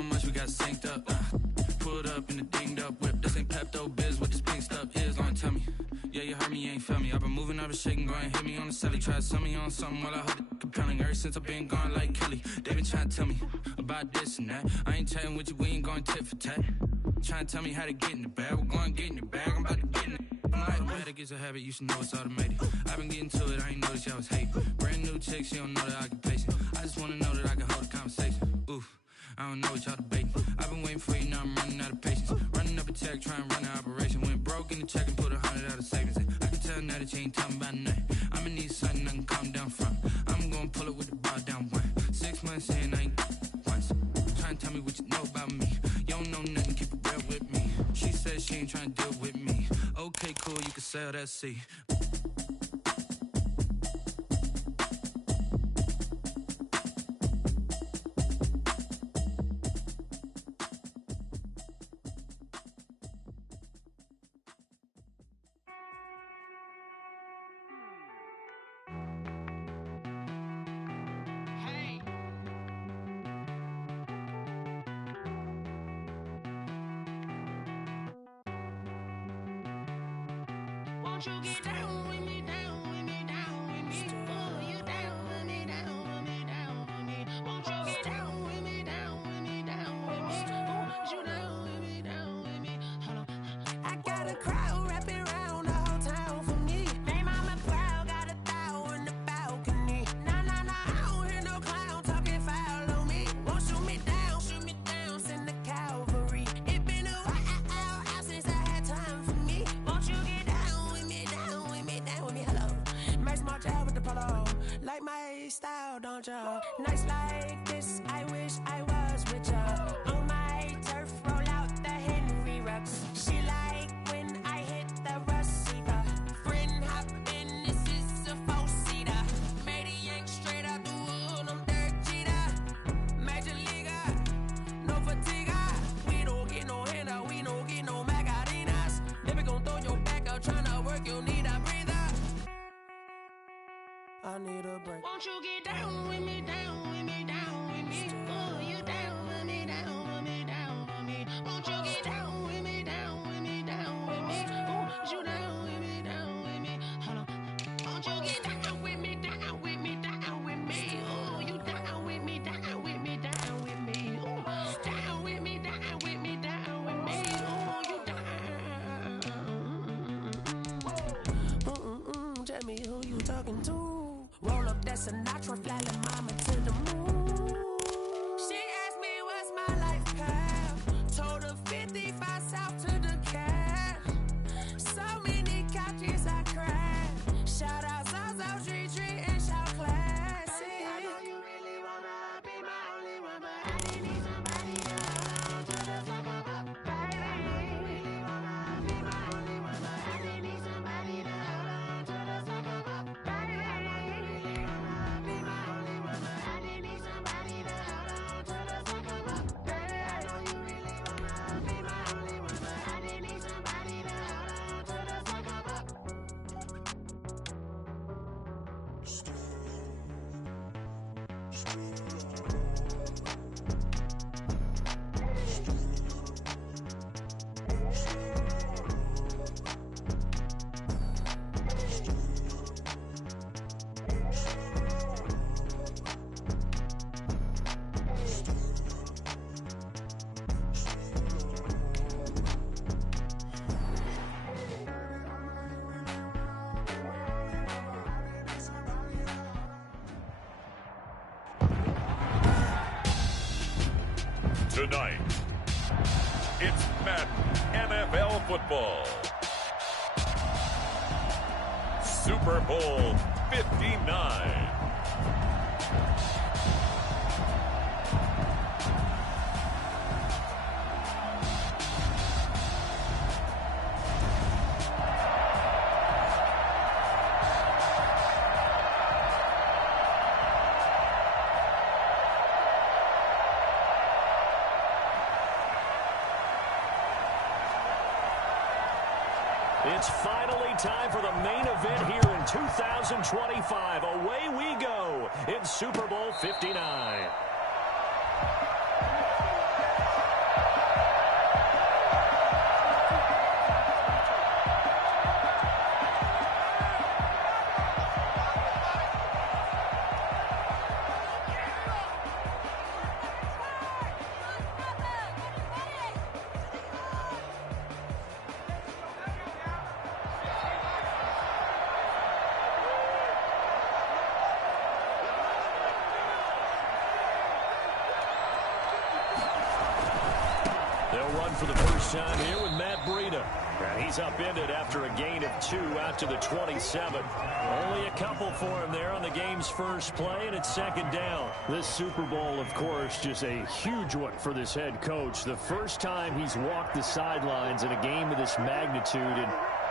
so much we got synced up. Pulled up in the dinged up whip. This ain't Pepto-Biz, what this pink stuff is. Long tell me, yeah, you heard me, you ain't felt me. I've been moving, I've been shaking, go and hit me on the celly. Try to sell me on something while I heard it compelling. Ever since I've been gone like Kelly, they been trying to tell me about this and that. I ain't chatting with you, we ain't going tit for tat. Trying to tell me how to get in the bag, we're going to get in the bag, I'm about to get in it. I'm like, automatic is a habit, you should know it's automated. I've been getting to it, I ain't noticed y'all was hating. Brand new chick, she don't know the occupation. I just wanna know that I can hold a conversation. Oof, I don't know what y'all debating. I've been waiting for you, now I'm running out of patience. Running up a check, trying to run an operation. Went broke in the check and put 100 out of savings. I can tell now that you ain't talking about nothing. I'ma need something I can calm down from. I'm gonna pull it with the bar down one. 6 months in, I ain't once. Trying to tell me what you know about me. You don't know nothing, keep it real with me. She said she ain't trying to deal with me. Okay, cool, you can sell that seat. Won't you get down with me, down with me, down with me? Oh, you down with me, down with me, down with me. Won't you get down with me, down with me, down with me? Oh, you down with me, down with me? Hold on. I got a crowd wrapping around the whole town for me. They mama proud, got a thou in the balcony. Nah, nah, nah, I don't hear no clown talking foul on me. Won't shoot me down, send the cavalry. It been a while since I had time for me. Won't you get down with me, down with me, down with me? Hello. Max March out with the polo. Like my style, don't ya? Nights like this, I wish I was with ya. On my turf, roll out the Henry Rux. She like when I hit the receiver. Friend hop in, this is a four-seater. Made a yank straight out the wood, I'm Derek Jeter. Major leaguer, no fatigue. We don't get no handout, we don't get no Macarinas. Never gon' throw your back out, tryna work, you need a breather. I need a break. Won't you get down with me, down with me, down with me? Oh, you down with me, down with me, down with me? Won't you get down with me, down with me, down with me? Oh, you down with me, down with me? Hold on. Won't you get down with me, down with me, down with me? Oh, you down with me, down with me, down with me? Oh, down with me, down with me, down with me? Oh, you down. Tell me who you talking to. Roll up that Sinatra, flying mama to the moon. She asked me what's my life path. Told her 55 south to the cab. So many couches I cried. Shout out South Street and shout classic. I know you really wanna be my only one, but I didn't need somebody to the fuck up. Baby, you really wanna be my only one, but I didn't need somebody to hold on to the fuck up. Baby, I know you really wanna be my only one, but I didn't need somebody to hold on to the fuck up. Baby, I know you really wanna be my only one, but I didn't need somebody to hold on to the fuck up. Tonight, it's Madden NFL football. Super Bowl 59. It's finally time for the main event here in 2025. Away we go in Super Bowl 59. run for the first time here with Matt Breida. And he's upended after a gain of 2 out to the 27. Only a couple for him there on the game's first play, and it's second down. This Super Bowl, of course, just a huge one for this head coach. The first time he's walked the sidelines in a game of this magnitude, and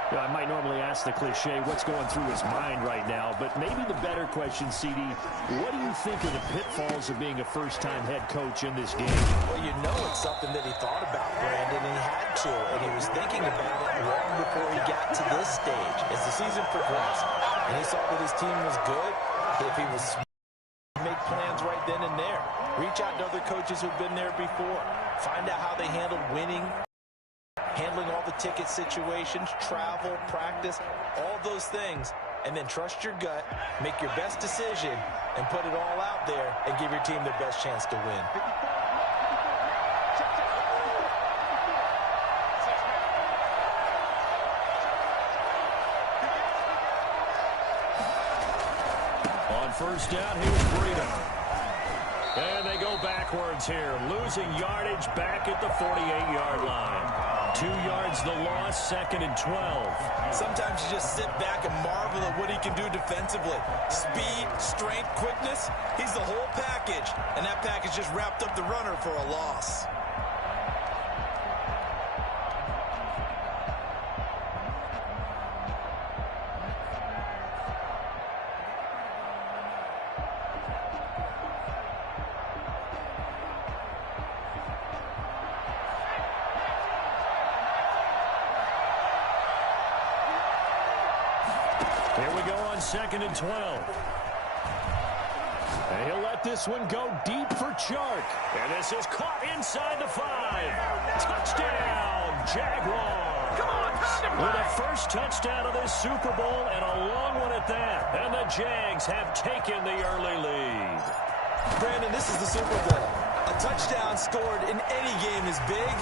I might normally ask the cliche, what's going through his mind right now? But maybe the better question, CD, what do you think of the pitfalls of being a first-time head coach in this game? Well, you know it's something that he thought about, Brandon, and he had to. And he was thinking about it long before he got to this stage. As the season progressed, and he saw that his team was good, if he was smart, make plans right then and there. Reach out to other coaches who've been there before. Find out how they handled winning, handling all the ticket situations, travel, practice, all those things, and then trust your gut, make your best decision, and put it all out there and give your team their best chance to win. On first down, here's Breida. And they go backwards here, losing yardage back at the 48-yard line. 2 yards the loss, second and 12. Sometimes you just sit back and marvel at what he can do defensively. Speed, strength, quickness, he's the whole package. And that package just wrapped up the runner for a loss. Here we go on second and 12. And he'll let this one go deep for Chark. And this is caught inside the 5. Touchdown, Jaguars. Come on, time to With play. the first touchdown of this Super Bowl and a long one at that. And the Jags have taken the early lead. Brandon, this is the Super Bowl. A touchdown scored in any game is big.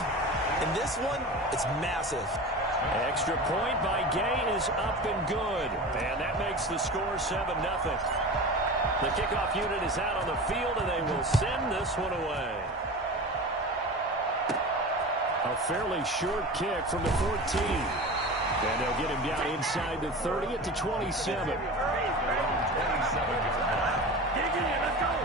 In this one, it's massive. Extra point by Gay is up and good. And that makes the score 7-0. The kickoff unit is out on the field, and they will send this one away. A fairly short kick from the 14. And they'll get him down inside the 30 at the 27. Let's go.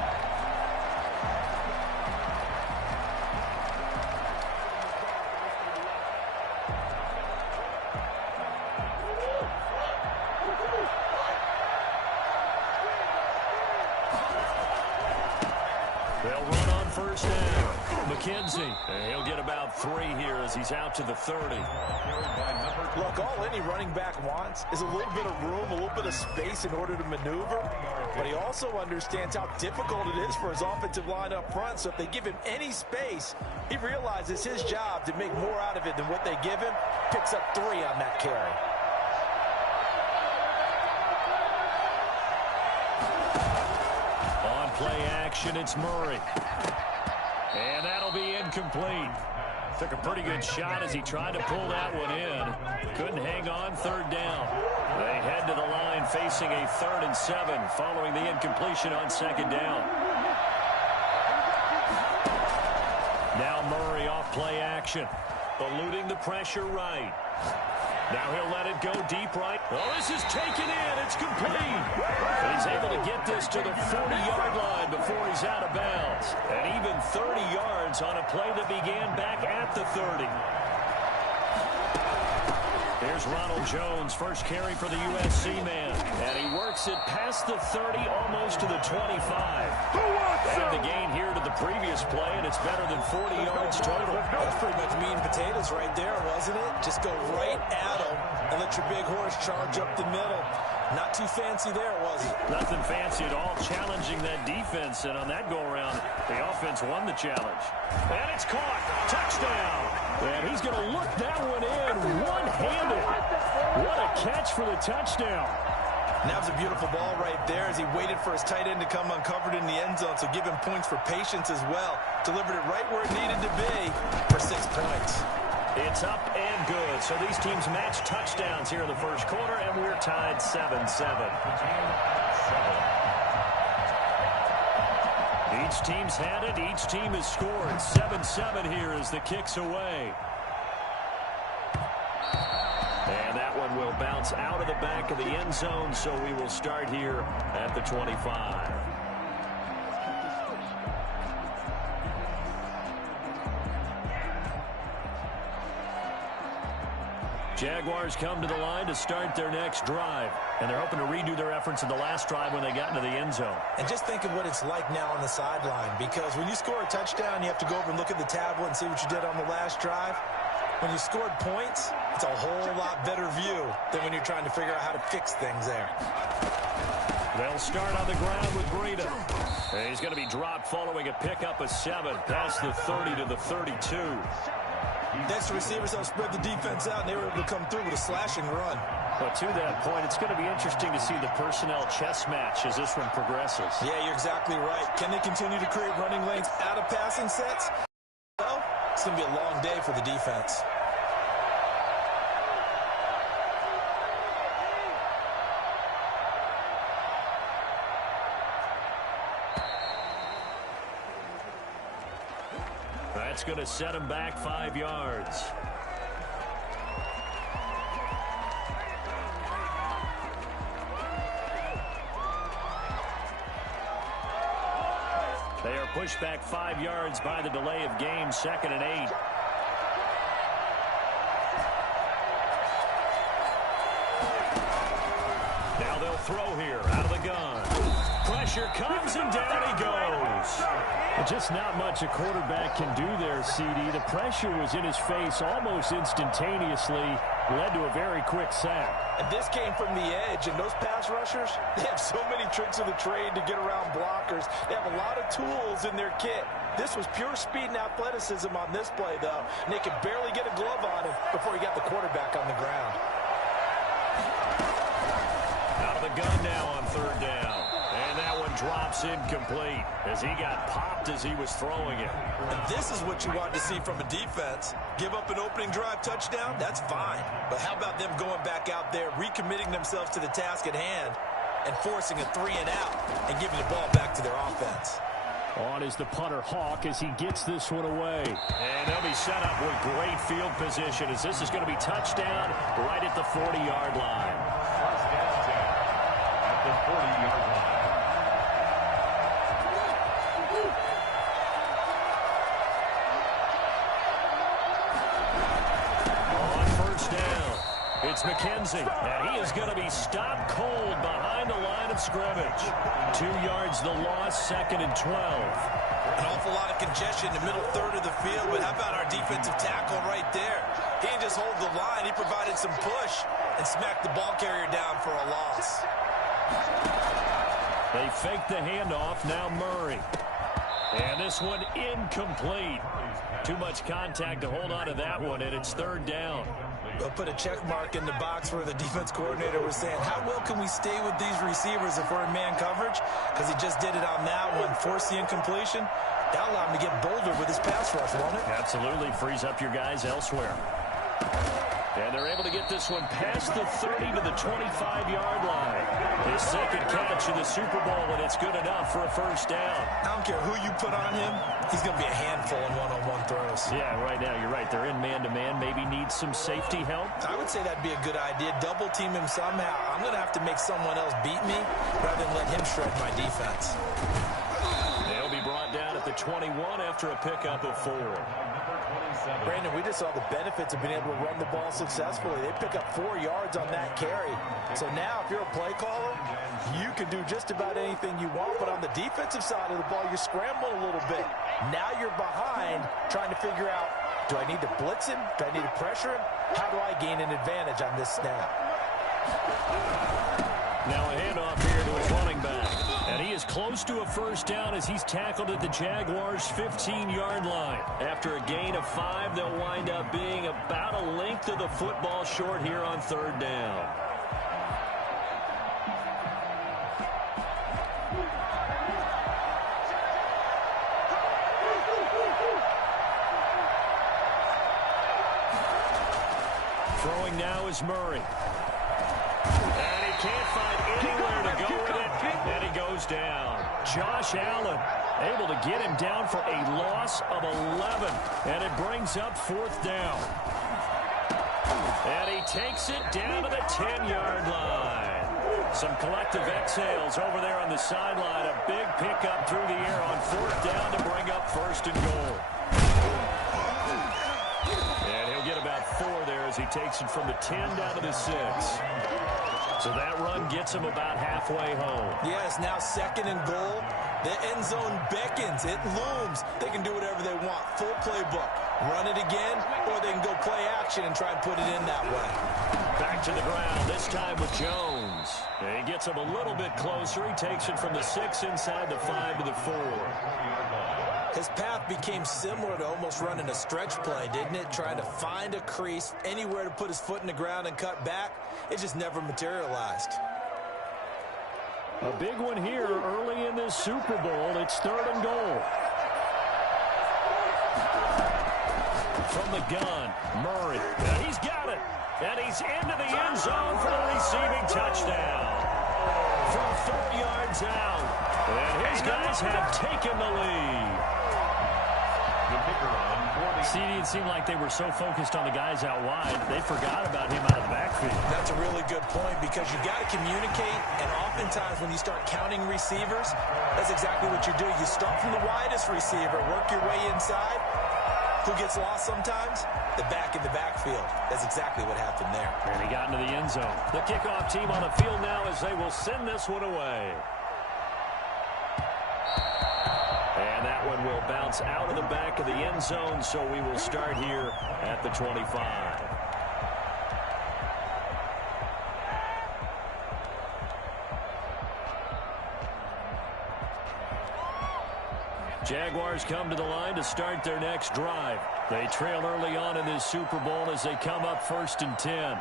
They'll run on first down. McKenzie, and he'll get about 3 here as he's out to the 30. Look, all any running back wants is a little bit of room, a little bit of space in order to maneuver. But he also understands how difficult it is for his offensive line up front. So if they give him any space, he realizes his job to make more out of it than what they give him. Picks up 3 on that carry. On play action, it's Murray. And that'll be incomplete. Took a pretty good shot as he tried to pull that one in. Couldn't hang on, third down. They head to the line facing a 3rd and 7 following the incompletion on second down. Now Murray off play action. Eluding the pressure right. Now he'll let it go deep right. Oh, this is taken in. It's complete. And he's able to get this to the 40-yard line before he's out of bounds. And even 30 yards on a play that began back at the 30. Here's Ronald Jones, first carry for the USC man. And he works it past the 30, almost to the 25. And the gain here to the previous play, and it's better than 40 yards total. That's pretty much meat and potatoes right there, wasn't it? Just go right at him and let your big horse charge up the middle. Not too fancy there, was it? Nothing fancy at all, challenging that defense, and on that go-around, the offense won the challenge. And it's caught. Touchdown. And he's going to look that one in one-handed. What a catch for the touchdown. And that was a beautiful ball right there as he waited for his tight end to come uncovered in the end zone, so give him points for patience as well. Delivered it right where it needed to be for 6 points. It's up and good. So these teams match touchdowns here in the first quarter, and we're tied 7-7. Each team's had it. Each team has scored. 7-7 here as the kick's away. And that one will bounce out of the back of the end zone, so we will start here at the 25. Jaguars come to the line to start their next drive, and they're hoping to redo their efforts in the last drive when they got into the end zone. And just think of what it's like now on the sideline, because when you score a touchdown, you have to go over and look at the tablet and see what you did on the last drive. When you scored points, it's a whole lot better view than when you're trying to figure out how to fix things there. They'll start on the ground with Breida. And he's going to be dropped following a pickup of 7 past the 30 to the 32. Next, the receivers help spread the defense out, and they were able to come through with a slashing run. But to that point, it's going to be interesting to see the personnel chess match as this one progresses. Yeah, you're exactly right. Can they continue to create running lanes out of passing sets? Well, it's going to be a long day for the defense. That's going to set him back 5 yards. They are pushed back 5 yards by the delay of game, 2nd and 8. Now they'll throw here out of the gun. Pressure comes and down he goes. Just not much a quarterback can do there, CD. The pressure was in his face almost instantaneously, led to a very quick sack. And this came from the edge, and those pass rushers, they have so many tricks of the trade to get around blockers. They have a lot of tools in their kit. This was pure speed and athleticism on this play, though, and they could barely get a glove on him before he got the quarterback on the ground. Out of the gun now on 3rd down. And that one drops incomplete as he got popped as he was throwing it. And this is what you want to see from a defense. Give up an opening drive touchdown, that's fine. But how about them going back out there, recommitting themselves to the task at hand, and forcing a 3 and out and giving the ball back to their offense? On is the punter Hawk as he gets this one away. And they'll be set up with great field position as this is going to be touchdown right at the 40-yard line. At the 40-yard line. It's McKenzie, and he is going to be stopped cold behind the line of scrimmage. 2 yards the loss, 2nd and 12. An awful lot of congestion in the middle third of the field, but how about our defensive tackle right there? He didn't just hold the line, he provided some push and smacked the ball carrier down for a loss. They fake the handoff, now Murray. And this one incomplete. Too much contact to hold on to that one, and it's 3rd down. They'll put a check mark in the box where the defense coordinator was saying, how well can we stay with these receivers if we're in man coverage? Because he just did it on that one, forced the incompletion. That'll allow him to get bolder with his pass rush, won't it? Absolutely, frees up your guys elsewhere. And they're able to get this one past the 30 to the 25-yard line. His 2nd catch in the Super Bowl, and it's good enough for a 1st down. I don't care who you put on him, he's going to be a handful in one-on-one throws. Yeah, right now, you're right. They're in man-to-man, maybe need some safety help. I would say that'd be a good idea. Double team him somehow. I'm going to have to make someone else beat me rather than let him shred my defense. They'll be brought down at the 21 after a pickup of 4. Brandon, we just saw the benefits of being able to run the ball successfully. They pick up 4 yards on that carry. So now, if you're a play caller, you can do just about anything you want. But on the defensive side of the ball, you're scrambling a little bit. Now you're behind, trying to figure out, do I need to blitz him? Do I need to pressure him? How do I gain an advantage on this snap? Now a handoff here to his running back. And he is close to a 1st down as he's tackled at the Jaguars' 15-yard line. After a gain of 5, they'll wind up being about a length of the football short here on 3rd down. Throwing now is Murray. And he can't find anywhere to go with it. And he goes down. Josh Allen Able to get him down for a loss of 11. And it brings up 4th down. And he takes it down to the 10-yard line. Some collective exhales over there on the sideline. A big pickup through the air on 4th down to bring up 1st and goal. And he'll get about 4 there as he takes it from the 10 down to the 6. So that run gets him about halfway home. Yeah, it's now 2nd and goal. The end zone beckons. It looms. They can do whatever they want. Full playbook. Run it again, or they can go play action and try and put it in that way. Back to the ground, this time with Jones. And he gets him a little bit closer. He takes it from the 6 inside the 5 to the 4. His path became similar to almost running a stretch play, didn't it? Trying to find a crease, anywhere to put his foot in the ground and cut back. It just never materialized. A big one here early in this Super Bowl. It's 3rd and goal. From the gun, Murray. And he's got it. And he's into the end zone for the receiving touchdown. From 4 yards out. And his guys have taken the lead. It seemed like they were so focused on the guys out wide, they forgot about him out of the backfield. That's a really good point because you got to communicate, and oftentimes when you start counting receivers, that's exactly what you do. You start from the widest receiver, work your way inside. Who gets lost sometimes? The back in the backfield. That's exactly what happened there. And he got into the end zone. The kickoff team on the field now as they will send this one away. And that one will bounce out of the back of the end zone, so we will start here at the 25. Jaguars come to the line to start their next drive. They trail early on in this Super Bowl as they come up 1st and 10.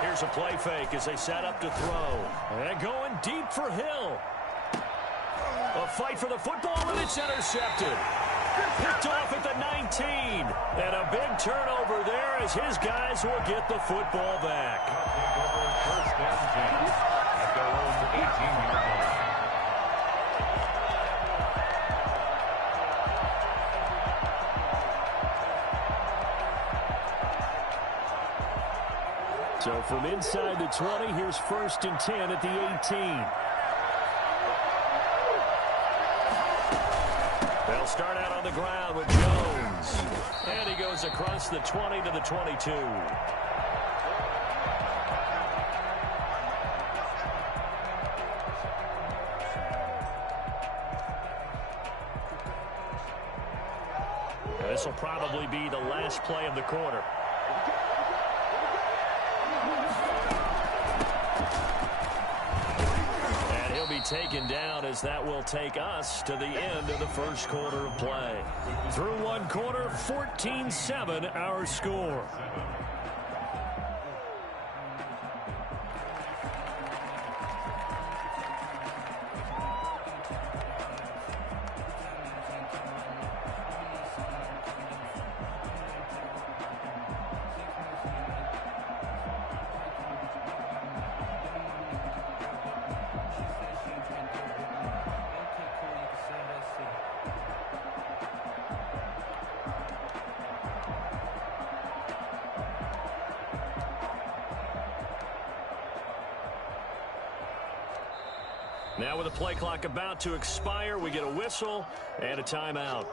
Here's a play fake as they set up to throw. And going deep for Hill. A fight for the football, and it's intercepted. Picked off at the 19. And a big turnover there as his guys will get the football back. First down chance at their own 18-yard line. So from inside the 20, here's 1st and 10 at the 18. They'll start out on the ground with Jones. And he goes across the 20 to the 22. This will probably be the last play of the quarter. And he'll be taken down as that will take us to the end of the first quarter of play. Through one quarter, 14-7 our score. Now with the play clock about to expire, we get a whistle and a timeout.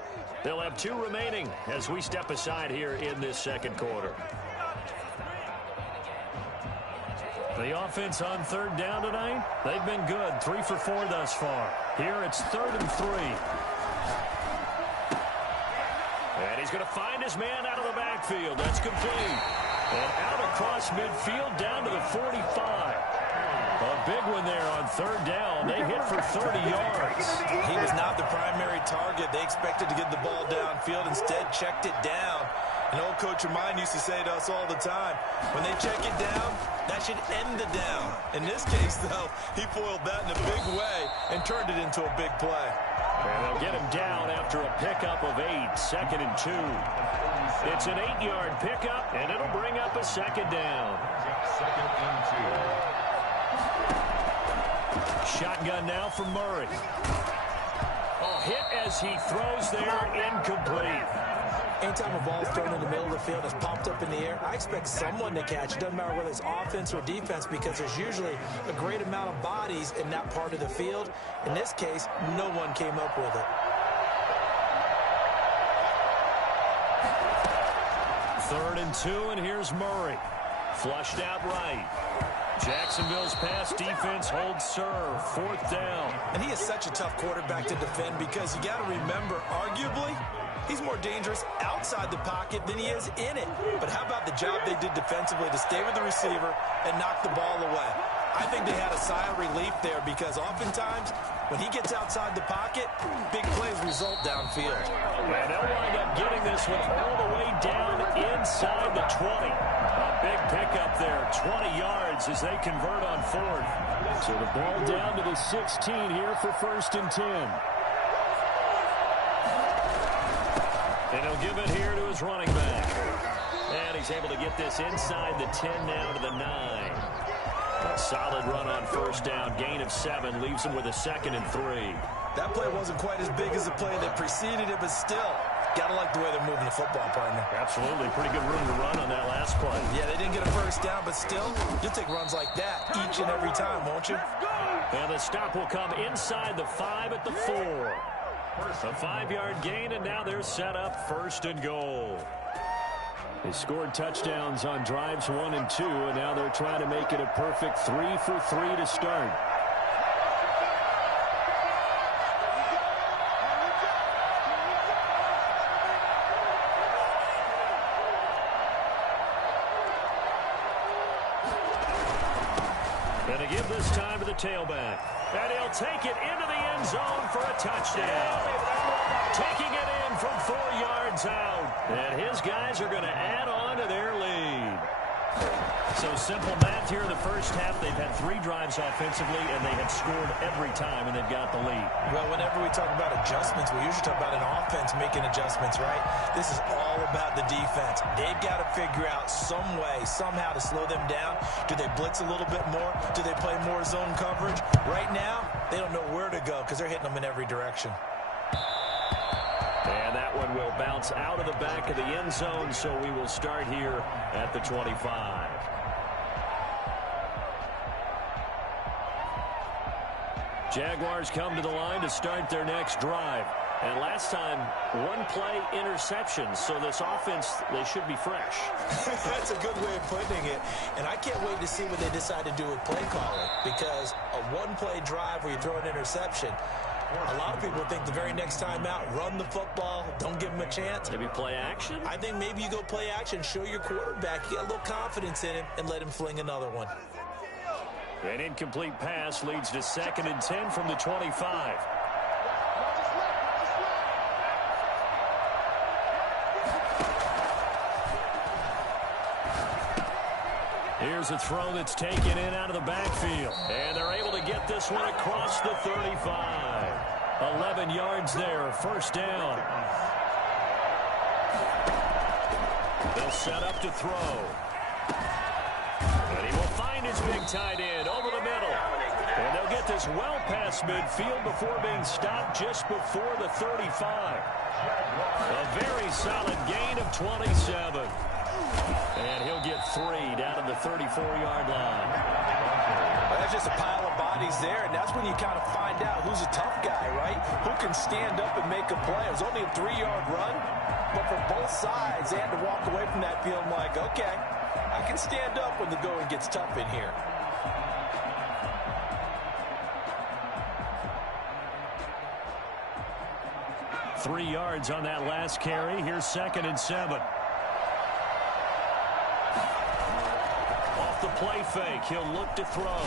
They'll have 2 remaining as we step aside here in this second quarter. The offense on 3rd down tonight, they've been good. 3 for 4 thus far. Here it's 3rd and 3. And he's going to find his man out of the backfield. That's complete. And out across midfield down to the 45. A big one there on 3rd down. They hit for 30 yards. He was not the primary target. They expected to get the ball downfield. Instead, checked it down. An old coach of mine used to say to us all the time, when they check it down, that should end the down. In this case, though, he foiled that in a big way and turned it into a big play. And they'll get him down after a pickup of 8, 2nd and 2. It's an 8-yard pickup, and it'll bring up a 2nd down. 2nd and 2. Shotgun now for Murray. Oh, hit as he throws there, incomplete. Anytime a ball's thrown in the middle of the field, it's popped up in the air, I expect someone to catch it. Doesn't matter whether it's offense or defense, because there's usually a great amount of bodies in that part of the field. In this case, no one came up with it. 3rd and 2, and here's Murray. Flushed out right. Jacksonville's pass defense holds serve. 4th down. And he is such a tough quarterback to defend, because you got to remember, arguably, he's more dangerous outside the pocket than he is in it. But how about the job they did defensively to stay with the receiver and knock the ball away? I think they had a sigh of relief there, because oftentimes when he gets outside the pocket, big plays result downfield. And they'll wind up getting this one all the way down inside the 20. A big pickup there, 20 yards as they convert on 4th. So the ball down to the 16 here for 1st and 10. And he'll give it here to his running back. And he's able to get this inside the 10 now to the 9. A solid run on 1st down. Gain of 7 leaves him with a 2nd and 3. That play wasn't quite as big as the play that preceded it, but still, got to like the way they're moving the football, partner. Absolutely. Pretty good room to run on that last play. Yeah, they didn't get a 1st down, but still, you'll take runs like that each and every time, won't you? And the stop will come inside the 5 at the 4. A 5-yard gain, and now they're set up 1st and goal. They scored touchdowns on drives 1 and 2, and now they're trying to make it a perfect 3 for 3 to start. And to give this time to the tailback. And he'll take it into the end zone for a touchdown. Taking it in from 4 yards out. And his guys are going to add on to their lead. So simple math here in the first half. They've had 3 drives offensively, and they have scored every time, and they've got the lead. Well, whenever we talk about adjustments, we usually talk about an offense making adjustments, right? This is all about the defense. They've got to figure out some way, somehow to slow them down. Do they blitz a little bit more? Do they play more zone coverage? Right now, they don't know where to go because they're hitting them in every direction. And that one will bounce out of the back of the end zone, so we will start here at the 25. Jaguars come to the line to start their next drive. And last time, 1 play interception, so this offense, they should be fresh. That's a good way of putting it. And I can't wait to see what they decide to do with play calling, because a 1-play drive where you throw an interception, a lot of people think the very next time out, run the football, don't give them a chance. Maybe play action? I think maybe you go play action, show your quarterback, you got a little confidence in him, and let him fling another one. An incomplete pass leads to 2nd and 10 from the 25. Here's a throw that's taken in out of the backfield. And they're able to get this one across the 35. 11 yards there, 1st down. They'll set up to throw. And he will find his big tight end over the middle. And they'll get this well past midfield before being stopped just before the 35. A very solid gain of 27. And he'll get 3 down to the 34-yard line. Well, that's just a pile of bodies there, and that's when you kind of find out who's a tough guy, right? Who can stand up and make a play. It was only a 3-yard run, but for both sides, they had to walk away from that field like, okay, I can stand up when the going gets tough in here. Three yards on that last carry. Here's 2nd and 7. Off the play fake, he'll look to throw.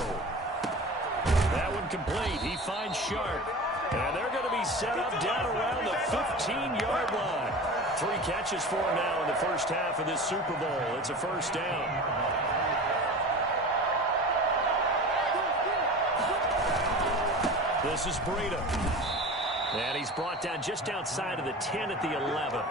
That one complete. He finds Sharp. And they're going to be set up down around the 15-yard line. 3 catches for him now in the first half of this Super Bowl. It's a 1st down. This is Breida. And he's brought down just outside of the 10 at the 11.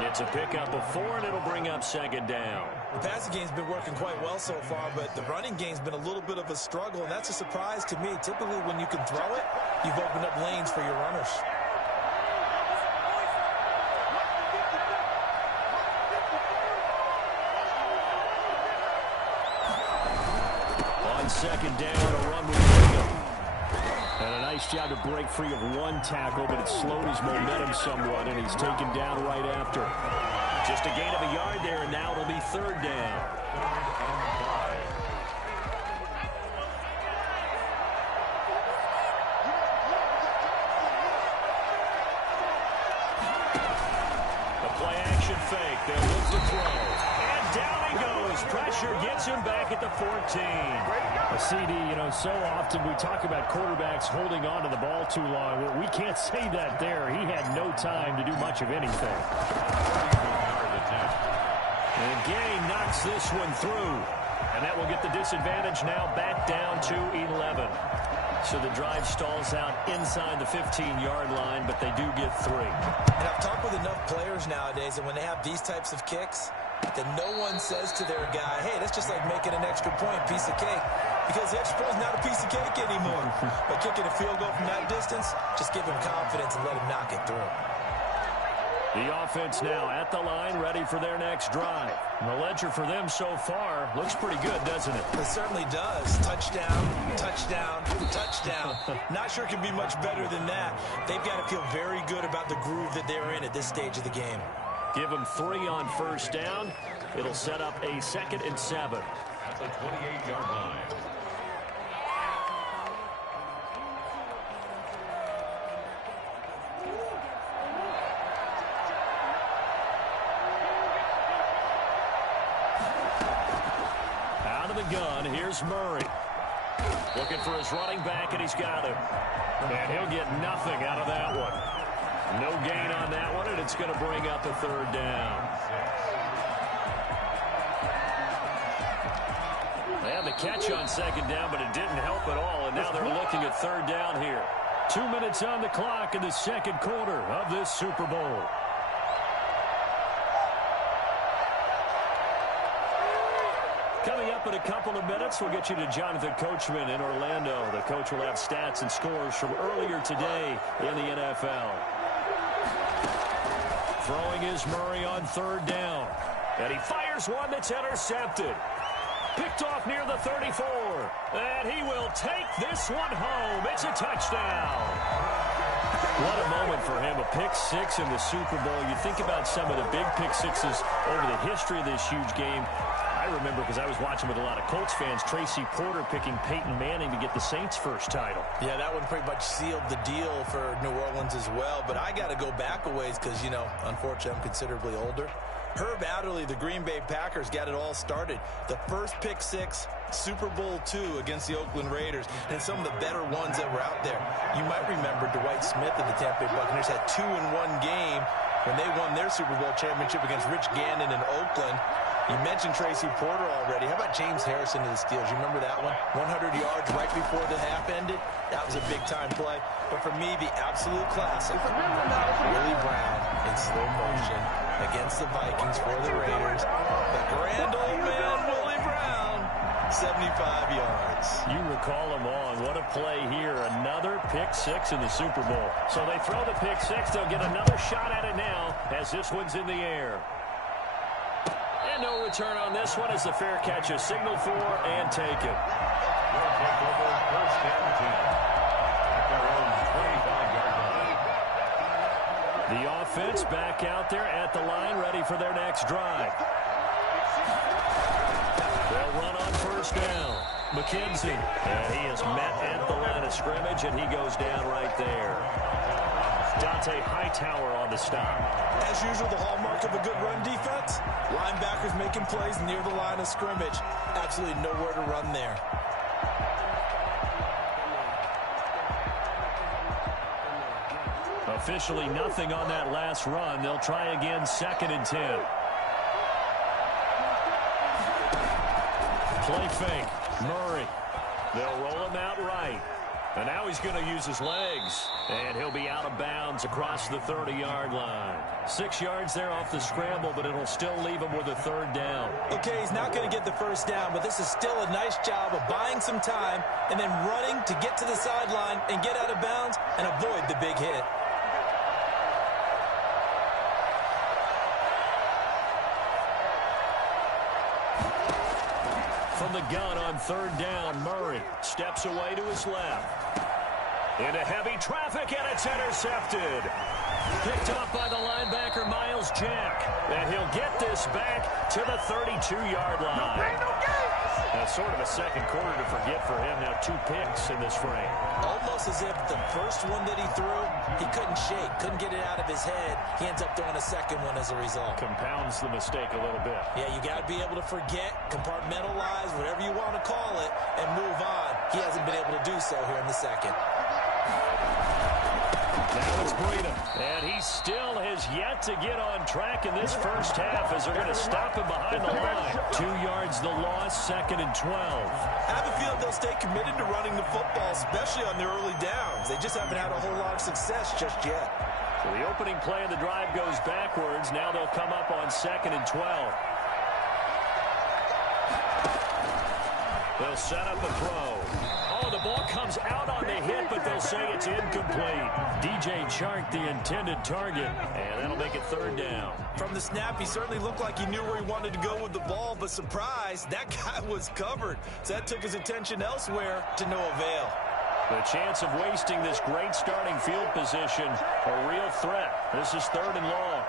It's a pickup of 4, and it'll bring up 2nd down. The passing game's been working quite well so far, but the running game's been a little bit of a struggle, and that's a surprise to me. Typically, when you can throw it, you've opened up lanes for your runners. On second down, a run with Brigham. And a nice job to break free of one tackle, but it slowed his momentum somewhat, and he's taken down right after. Just a gain of a yard there, and now it'll be third down. The play-action fake. They'll look to throw. And down he goes. Pressure gets him back at the 14. A CD, so often we talk about quarterbacks holding on to the ball too long. Well, we can't say that there. He had no time to do much of anything. And Gay knocks this one through. And that will get the disadvantage now back down to 11. So the drive stalls out inside the 15-yard line, but they do get 3. And I've talked with enough players nowadays, and when they have these types of kicks, that no one says to their guy, hey, that's just like making an extra point, piece of cake. Because the extra point is not a piece of cake anymore. By kicking a field goal from that distance, just give him confidence and let him knock it through. The offense now at the line, ready for their next drive. And the ledger for them so far looks pretty good, doesn't it? It certainly does. Touchdown, touchdown, touchdown. Not sure it can be much better than that. They've got to feel very good about the groove that they're in at this stage of the game. Give them 3 on first down. It'll set up a 2nd and 7. At the 28-yard line. Out of the gun, here's Murray. Looking for his running back, and he's got him. And he'll get nothing out of that one. No gain on that one, and it's going to bring up a 3rd down. They had the catch on 2nd down, but it didn't help at all, and now they're looking at 3rd down here. 2 minutes on the clock in the 2nd quarter of this Super Bowl. Coming up in a couple of minutes, we'll get you to Jonathan Coachman in Orlando. The coach will have stats and scores from earlier today in the NFL. Throwing is Murray on 3rd down. And he fires one that's intercepted. Picked off near the 34. And he will take this one home. It's a touchdown. What a moment for him. A pick 6 in the Super Bowl. You think about some of the big pick 6s over the history of this huge game. I remember, because I was watching with a lot of Colts fans, Tracy Porter picking Peyton Manning to get the Saints' first title. Yeah, that one pretty much sealed the deal for New Orleans as well. But I got to go back a ways because, unfortunately, I'm considerably older. Herb Adderley, the Green Bay Packers, got it all started. The first pick 6, Super Bowl II against the Oakland Raiders, and some of the better ones that were out there. You might remember Dwight Smith and the Tampa Bay Buccaneers had 2 in one game when they won their Super Bowl championship against Rich Gannon in Oakland. You mentioned Tracy Porter already. How about James Harrison to the Steelers? You remember that one? 100 yards right before the half ended. That was a big-time play. But for me, the absolute classic, Willie Brown in slow motion against the Vikings for the Raiders. The grand old man, Willie Brown, 75 yards. You recall them on. What a play here. Another pick 6 in the Super Bowl. So they throw the pick 6. They'll get another shot at it now as this one's in the air. And no return on this one as the fair catch is signaled for and taken. They'll take over first and 10 at their own 25-yard line. The offense back out there at the line, ready for their next drive. They'll run on first down. McKenzie, and he is met at the line of scrimmage, and he goes down right there. Dante Hightower on the stop. As usual, the hallmark of a good run defense, linebackers making plays near the line of scrimmage. Absolutely nowhere to run there. Officially nothing on that last run. They'll try again, 2nd and 10. Play fake. Murray. They'll roll him out right. And now he's going to use his legs. And he'll be out of bounds across the 30-yard line. 6 yards there off the scramble, but it'll still leave him with a third down. Okay, he's not going to get the first down, but this is still a nice job of buying some time and then running to get to the sideline and get out of bounds and avoid the big hit. From the gun on third down, Murray steps away to his left. Into heavy traffic, and it's intercepted. Picked off by the linebacker, Miles Jack. And he'll get this back to the 32-yard line. That's sort of a second quarter to forget for him. Now 2 picks in this frame. Almost as if the first one that he threw, he couldn't shake, couldn't get it out of his head. He ends up throwing a second one as a result. Compounds the mistake a little bit. Yeah, you got to be able to forget, compartmentalize, whatever you want to call it, and move on. He hasn't been able to do so here in the second. Now it's Breida, and he still has yet to get on track in this first half as they're going to stop him behind the line. 2 yards the loss, 2nd and 12. I have a feeling they'll stay committed to running the football, especially on their early downs. They just haven't had a whole lot of success just yet. So the opening play of the drive goes backwards. Now they'll come up on 2nd and 12. They'll set up a throw. Oh, the ball comes out on the hit, but they'll say it's incomplete. DJ Chark, the intended target, and that'll make it third down. From the snap, he certainly looked like he knew where he wanted to go with the ball, but surprise, that guy was covered. So that took his attention elsewhere to no avail. The chance of wasting this great starting field position, a real threat. This is 3rd and long.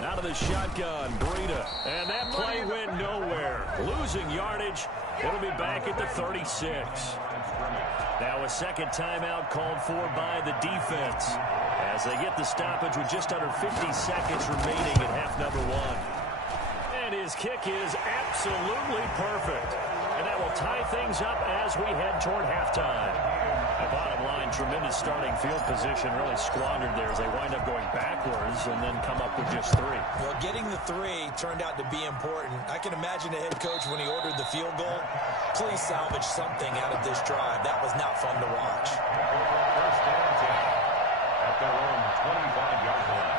Out of the shotgun, Breida, and that play went nowhere. Losing yardage, it'll be back at the 36. Now a second timeout called for by the defense as they get the stoppage with just under 50 seconds remaining in half number 1. And his kick is absolutely perfect. And that will tie things up as we head toward halftime. The bottom line, tremendous starting field position, really squandered there as they wind up going backwards and then come up with just 3. Well, getting the 3 turned out to be important. I can imagine the head coach when he ordered the field goal. Please salvage something out of this drive. That was not fun to watch. First down 10 at their own 25-yard line.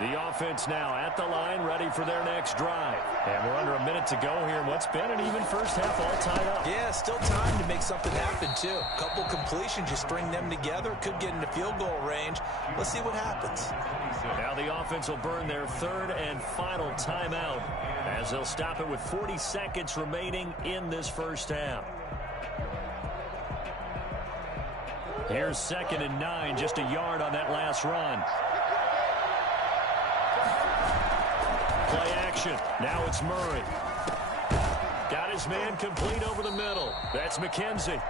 The offense now at the line, ready for their next drive. And we're under a minute to go here in what's been an even first half, all tied up. Yeah, still time to make something happen, too. A couple completions, you string them together, could get into field goal range. Let's see what happens. Now the offense will burn their 3rd and final timeout as they'll stop it with 40 seconds remaining in this first half. Here's 2nd and 9, just a yard on that last run. Play action. Now it's Murray. Got his man complete over the middle. That's McKenzie.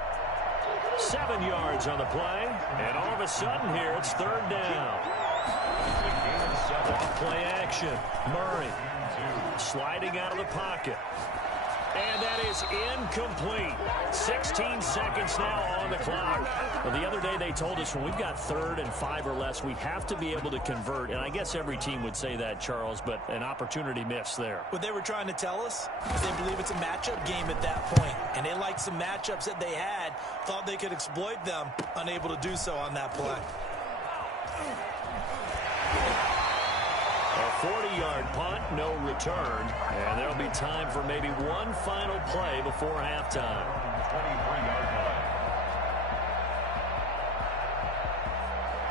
7 yards on the play. And all of a sudden here, it's 3rd down. Off play action. Murray sliding out of the pocket. And that is incomplete. 16 seconds now on the clock. Well, the other day they told us when we've got 3rd and 5 or less, we have to be able to convert. And I guess every team would say that, Charles, but an opportunity missed there. What they were trying to tell us is they believe it's a matchup game at that point. And they liked some matchups that they had, thought they could exploit them, unable to do so on that play. A 40-yard punt, no return, and there'll be time for maybe one final play before halftime. 23-yard line.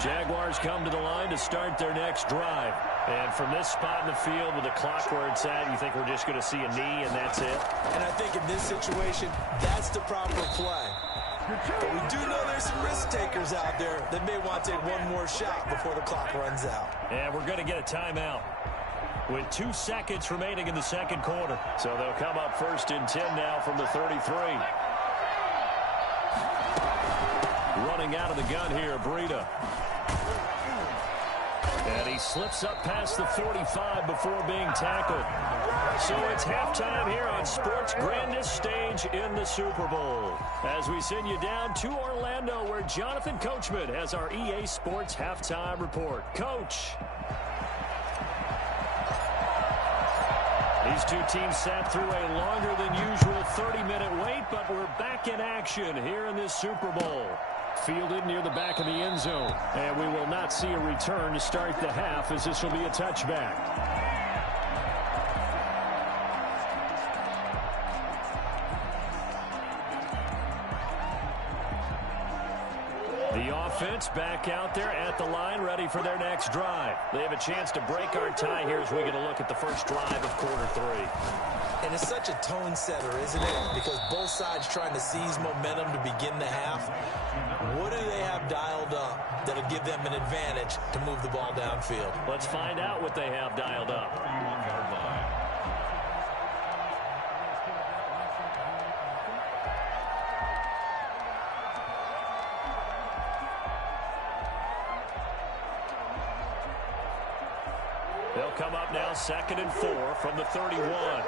Jaguars come to the line to start their next drive. And from this spot in the field with the clock where it's at, you think we're just going to see a knee and that's it? And I think in this situation, that's the proper play. But we do know there's some risk takers out there that may want to take one more shot before the clock runs out. And we're going to get a timeout with 2 seconds remaining in the second quarter. So they'll come up 1st and 10 now from the 33. Running out of the gun here, Breida. And he slips up past the 45 before being tackled. So it's halftime here on sports' grandest stage in the Super Bowl. As we send you down to Orlando, where Jonathan Coachman has our EA Sports halftime report. Coach. These two teams sat through a longer than usual 30-minute wait, but we're back in action here in this Super Bowl. Fielded near the back of the end zone. And we will not see a return to start the half, as this will be a touchback. The offense back out there at the line, ready for their next drive. They have a chance to break our tie here as we get a look at the first drive of quarter 3. And it's such a tone setter, isn't it? Because both sides trying to seize momentum to begin the half. What do they have dialed up that'll give them an advantage to move the ball downfield? Let's find out what they have dialed up. They'll come up now 2nd and 4 from the 31.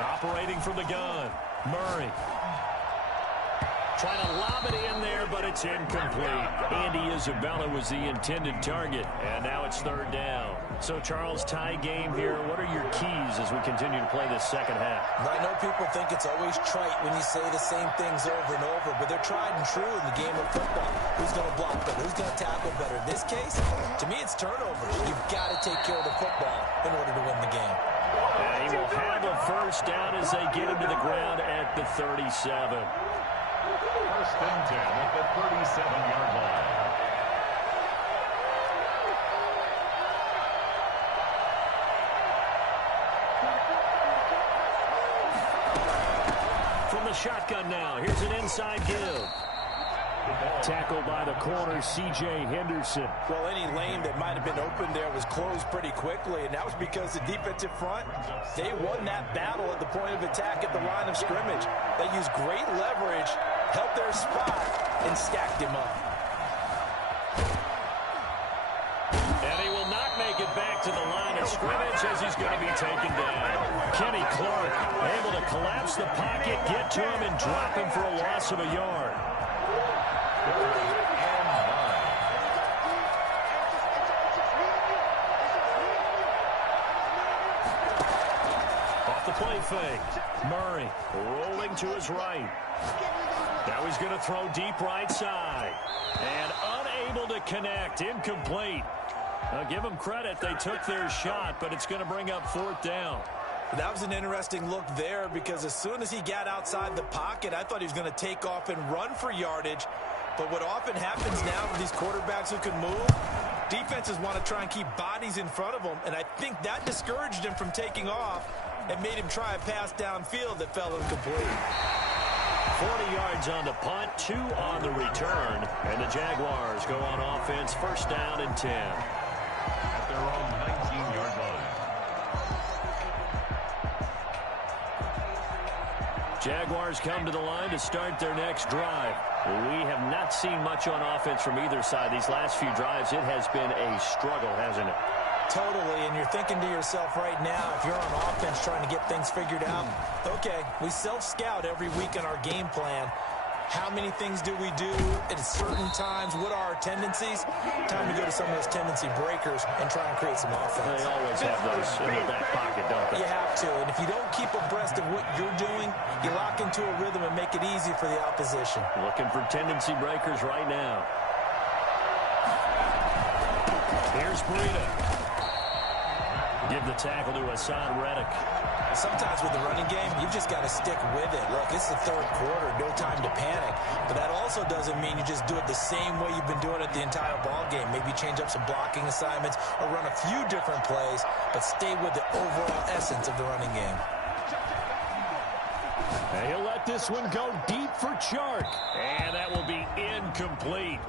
Operating from the gun, Murray. Trying to lob it in there, but it's incomplete. Andy Isabella was the intended target, and now it's 3rd down. So, Charles, tie game here. What are your keys as we continue to play this second half? I know people think it's always trite when you say the same things over and over, but they're tried and true in the game of football. Who's going to block better? Who's going to tackle better? In this case, to me, it's turnovers. You've got to take care of the football in order to win the game. And he will have a first down as they get him to the ground at the 37. First and 10 at the 37-yard line. From the shotgun now, here's an inside give. Tackled by the corner, C.J. Henderson. Well, any lane that might have been open there was closed pretty quickly, and that was because the defensive front, they won that battle at the point of attack at the line of scrimmage. They used great leverage, held their spot, and stacked him up. And he will not make it back to the line of scrimmage as he's going to be taken down. Kenny Clark able to collapse the pocket, get to him, and drop him for a loss of a yard. Off the play fake. Murray rolling to his right. Now he's going to throw deep right side. And unable to connect. Incomplete. I'll give them credit. They took their shot, but it's going to bring up 4th down. That was an interesting look there because as soon as he got outside the pocket, I thought he was going to take off and run for yardage. But what often happens now with these quarterbacks who can move, defenses want to try and keep bodies in front of them, and I think that discouraged him from taking off and made him try a pass downfield that fell incomplete. 40 yards on the punt, 2 on the return, and the Jaguars go on offense, 1st down and 10. At their own 19-yard line. Jaguars come to the line to start their next drive. We have not seen much on offense from either side. These last few drives, it has been a struggle, hasn't it? Totally, and you're thinking to yourself right now, if you're on offense trying to get things figured out, okay, we self-scout every week in our game plan. How many things do we do at certain times? What are our tendencies? Time to go to some of those tendency breakers and try and create some offense. They always have those in the back pocket, don't they? You have to, and if you don't keep abreast of what you're doing, you lock into a rhythm and make it easy for the opposition. Looking for tendency breakers right now. Here's Breida. Give the tackle to Hassan Reddick. Sometimes with the running game, you've just got to stick with it. Look, it's the 3rd quarter, no time to panic. But that also doesn't mean you just do it the same way you've been doing it the entire ball game. Maybe change up some blocking assignments or run a few different plays, but stay with the overall essence of the running game. And he'll let this one go deep for Chark. And that will be incomplete.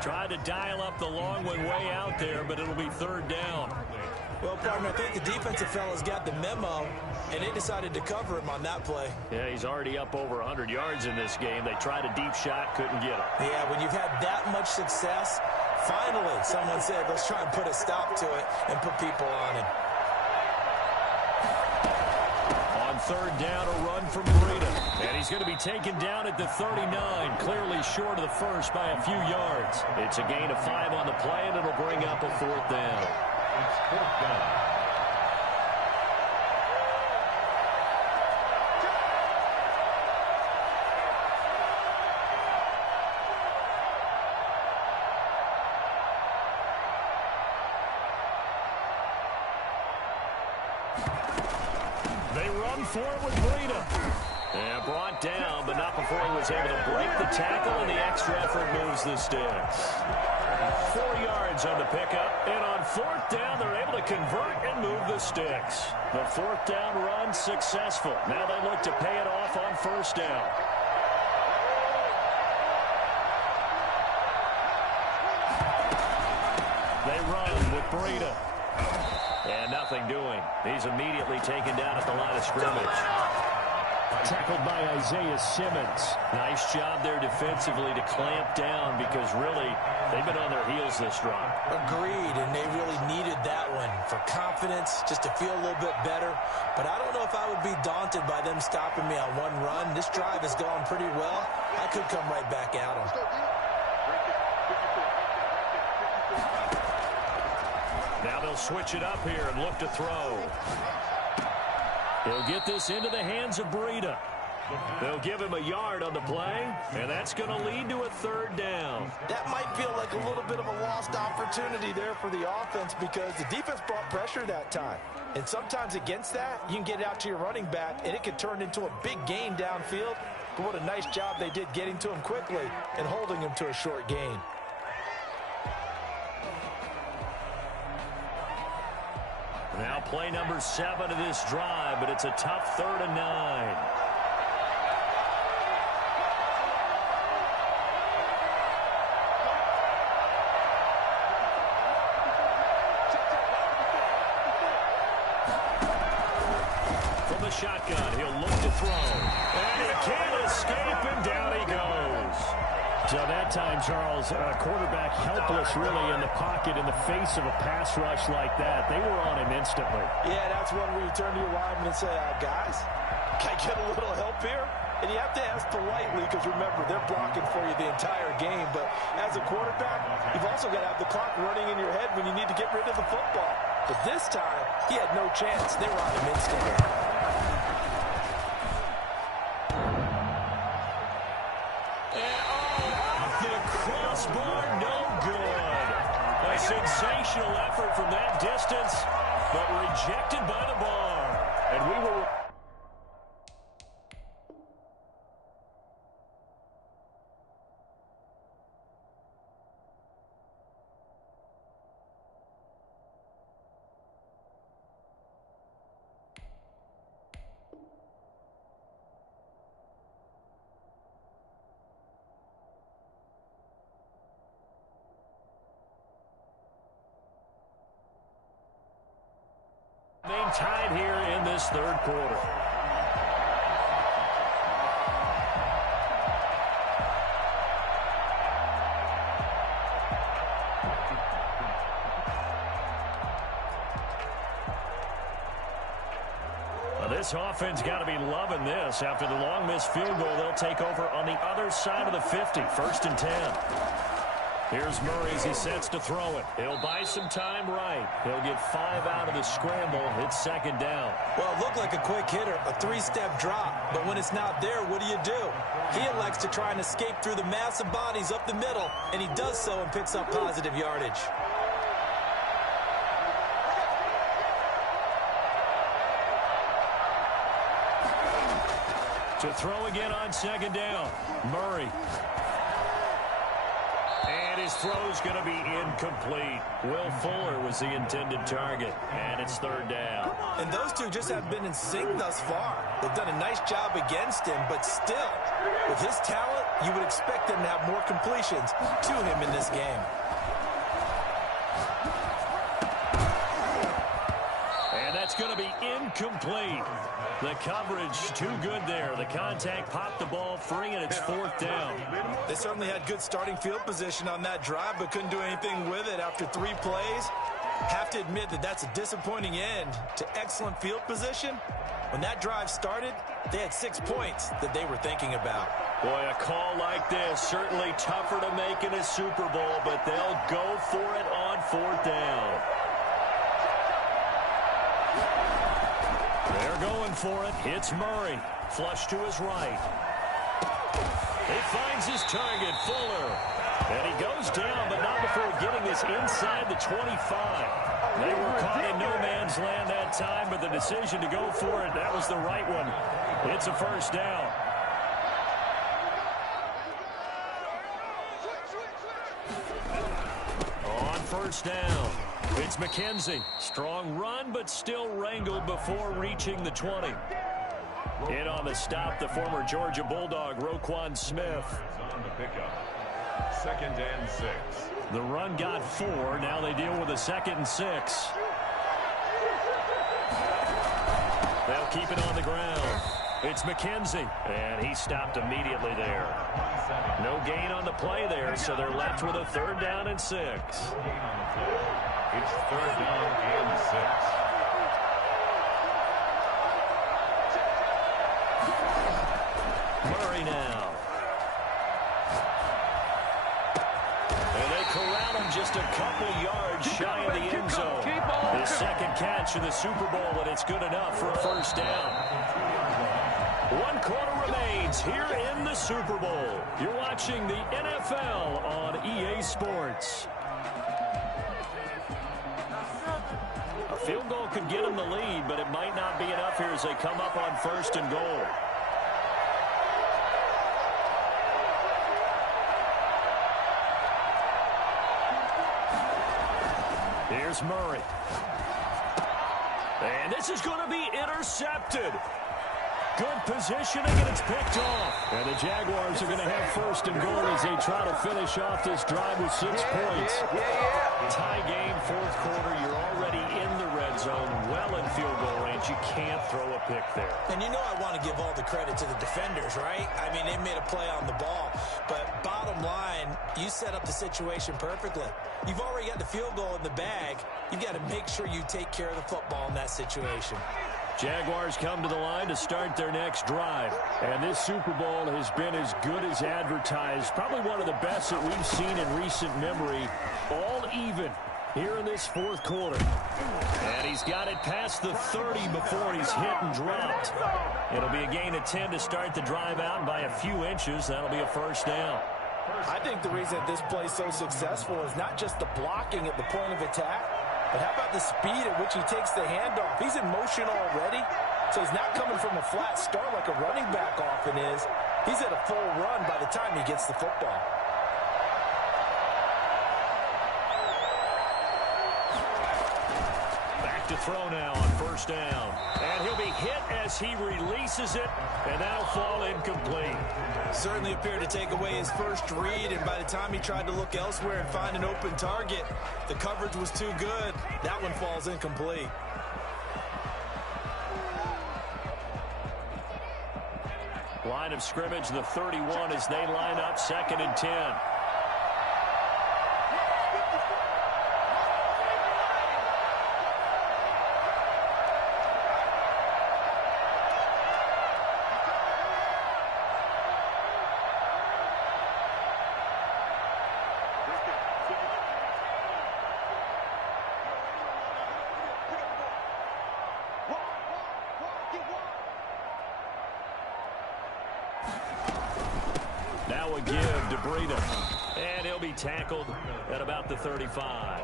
Tried to dial up the long one way out there, but it'll be 3rd down. Well, partner, I think the defensive fellas got the memo, and they decided to cover him on that play. Yeah, he's already up over 100 yards in this game. They tried a deep shot, couldn't get it. Yeah, when you've had that much success, finally someone said, let's try and put a stop to it and put people on him. On third down, a run from Breida. And he's going to be taken down at the 39, clearly short of the first by a few yards. It's a gain of 5 on the play, and it'll bring up a fourth down. It's fourth down. They run for it with Breida. And brought down, but not before he was able to break the tackle, and the extra effort moves the sticks. 4 yards on the pickup, and on fourth down, they're able to convert and move the sticks. The fourth down run successful. Now they look to pay it off on first down. They run with Breida. And nothing doing. He's immediately taken down at the line of scrimmage. Tackled by Isaiah Simmons. Nice job there defensively to clamp down, because really they've been on their heels this drive. Agreed, and they really needed that one for confidence, just to feel a little bit better. But I don't know if I would be daunted by them stopping me on one run. This drive has gone pretty well. I could come right back at them. Now they'll switch it up here and look to throw. He'll get this into the hands of Breida. They'll give him a yard on the play, and that's going to lead to a third down. That might feel like a little bit of a lost opportunity there for the offense, because the defense brought pressure that time. And sometimes against that, you can get it out to your running back, and it can turn into a big gain downfield. But what a nice job they did getting to him quickly and holding him to a short gain. Now play number 7 of this drive, but it's a tough 3rd and 9. From the shotgun, he'll look to throw. And he can't escape, and down he goes. So that time, Charles, quarterback helpless really in the pocket in the face of a pass rush like that. They were on him instantly. Yeah, that's one where you turn to your lineman and say, guys, can I get a little help here? And you have to ask politely, because remember, they're blocking for you the entire game. But as a quarterback, you've also got to have the clock running in your head when you need to get rid of the football. But this time, he had no chance. They were on him instantly. Crossbar, no good. A sensational effort from that distance, but rejected by the bar. And we were... tied here in this third quarter. This offense got to be loving this. After the long missed field goal, they'll take over on the other side of the 50, 1st and 10. Here's Murray as he sets to throw it. He'll buy some time right. He'll get 5 out of the scramble. It's 2nd down. Well, it looked like a quick hitter, a 3-step drop. But when it's not there, what do? He elects to try and escape through the massive bodies up the middle, and he does so and picks up positive yardage. To throw again on 2nd down. Murray. And his throw's going to be incomplete. Will Fuller was the intended target, and it's 3rd down. And those two just haven't been in sync thus far. They've done a nice job against him, but still, with his talent, you would expect them to have more completions to him in this game. it's going to be incomplete. The coverage too good there. The contact popped the ball free, and it's 4th down. They certainly had good starting field position on that drive, but couldn't do anything with it after 3 plays. Have to admit that that's a disappointing end to excellent field position. When that drive started, they had 6 points that they were thinking about. Boy, a call like this, certainly tougher to make in a Super Bowl, but they'll go for it on 4th down. They're going for it. It's Murray. Flush to his right. He finds his target, Fuller. And he goes down, but not before getting this inside the 25. They were caught in no man's land that time, but the decision to go for it, that was the right one. It's a 1st down. On 1st down, it's McKenzie. Strong run, but still wrangled before reaching the 20. In on the stop, the former Georgia Bulldog, Roquan Smith. On the pickup. 2nd and 6. The run got 4. Now they deal with a 2nd and 6. They'll keep it on the ground. It's McKenzie, and he stopped immediately there. No gain on the play there, so they're left with a 3rd down and 6. It's 3rd down and 6. Murray now. And they corral him just a couple yards shy of the end zone. His 2nd catch in the Super Bowl, and it's good enough for a 1st down. 1 quarter remains here in the Super Bowl. You're watching the NFL on EA Sports. A field goal could get them the lead, but it might not be enough here as they come up on 1st and goal. Here's Murray. And this is going to be intercepted. Good positioning, and it's picked off. And the Jaguars are going to have 1st and goal as they try to finish off this drive with 6 points. Tie game, 4th quarter. You're already in the red zone, well in field goal range. You can't throw a pick there. And you know I want to give all the credit to the defenders, right? I mean, they made a play on the ball. But bottom line, you set up the situation perfectly. You've already got the field goal in the bag. You've got to make sure you take care of the football in that situation. Jaguars come to the line to start their next drive. And this Super Bowl has been as good as advertised. Probably one of the best that we've seen in recent memory. All even here in this 4th quarter. And he's got it past the 30 before he's hit and dropped. It'll be a gain of 10 to start the drive out by a few inches. That'll be a 1st down. I think the reason that this play is so successful is not just the blocking at the point of attack, but how about the speed at which he takes the handoff? He's in motion already, so he's not coming from a flat start like a running back often is. He's at a full run by the time he gets the football. Back to throw now on 1st down. And he'll be hit as he releases it, and that'll fall incomplete. Certainly appeared to take away his first read, and by the time he tried to look elsewhere and find an open target, the coverage was too good. That one falls incomplete. Line of scrimmage, the 31 as they line up 2nd and 10. Now a give to Breida. And he'll be tackled at about the 35.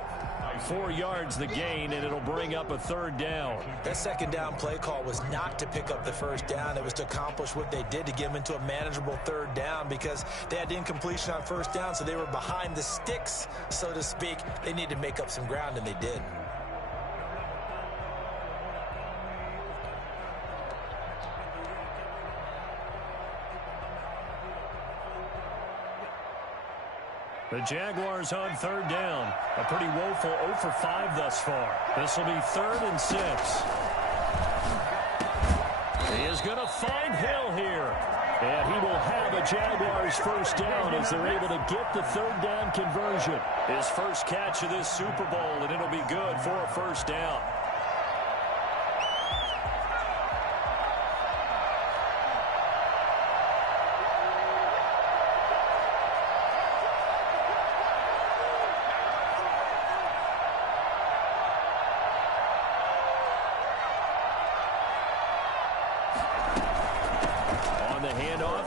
4 yards the gain, and it'll bring up a 3rd down. That 2nd down play call was not to pick up the 1st down. It was to accomplish what they did to get them into a manageable 3rd down because they had incompletion on 1st down, so they were behind the sticks, so to speak. They needed to make up some ground, and they did. The Jaguars on 3rd down. A pretty woeful 0 for 5 thus far. This will be 3rd and 6. He's going to find Hill here. And he will have a Jaguars first down as they're able to get the third down conversion. His first catch of this Super Bowl, and it'll be good for a first down.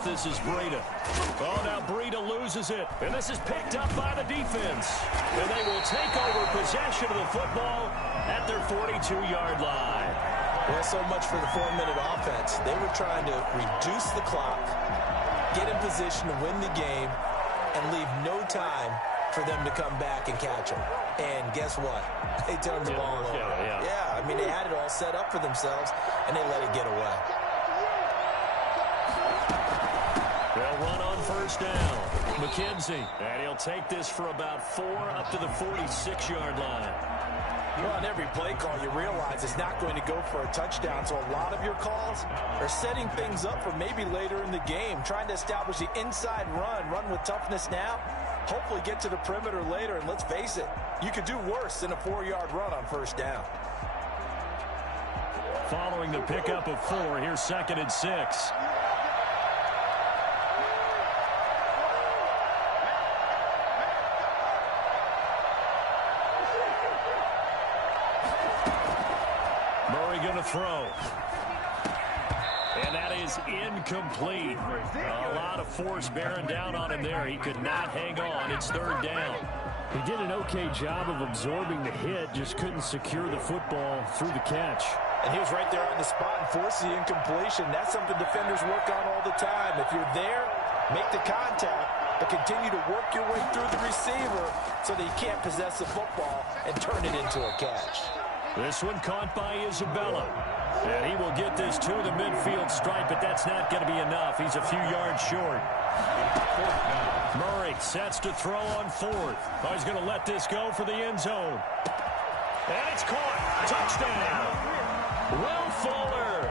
This is Breida. Oh, now Breida loses it. And this is picked up by the defense. And they will take over possession of the football at their 42-yard line. Well, so much for the 4-minute offense. They were trying to reduce the clock, get in position to win the game, and leave no time for them to come back and catch them. And guess what? They turned the ball over. Yeah, I mean, they had it all set up for themselves, and they let it get away. They'll run on first down. McKenzie. And he'll take this for about 4 up to the 46-yard line. Well, on every play call, you realize it's not going to go for a touchdown. So a lot of your calls are setting things up for maybe later in the game, trying to establish the inside run with toughness now, hopefully get to the perimeter later. And let's face it, you could do worse than a 4-yard run on first down. Following the pickup of 4, here's 2nd and 6. Going to throw. And that is incomplete. A lot of force bearing down on him there. He could not hang on. It's 3rd down. He did an okay job of absorbing the hit, just couldn't secure the football through the catch. And he was right there on the spot and forced the incompletion. That's something defenders work on all the time. If you're there, make the contact, but continue to work your way through the receiver so that you can't possess the football and turn it into a catch. This one caught by Isabella. And he will get this to the midfield stripe, but that's not going to be enough. He's a few yards short. Murray sets to throw on 4th. Oh, he's going to let this go for the end zone. And it's caught. Touchdown. Will Fuller,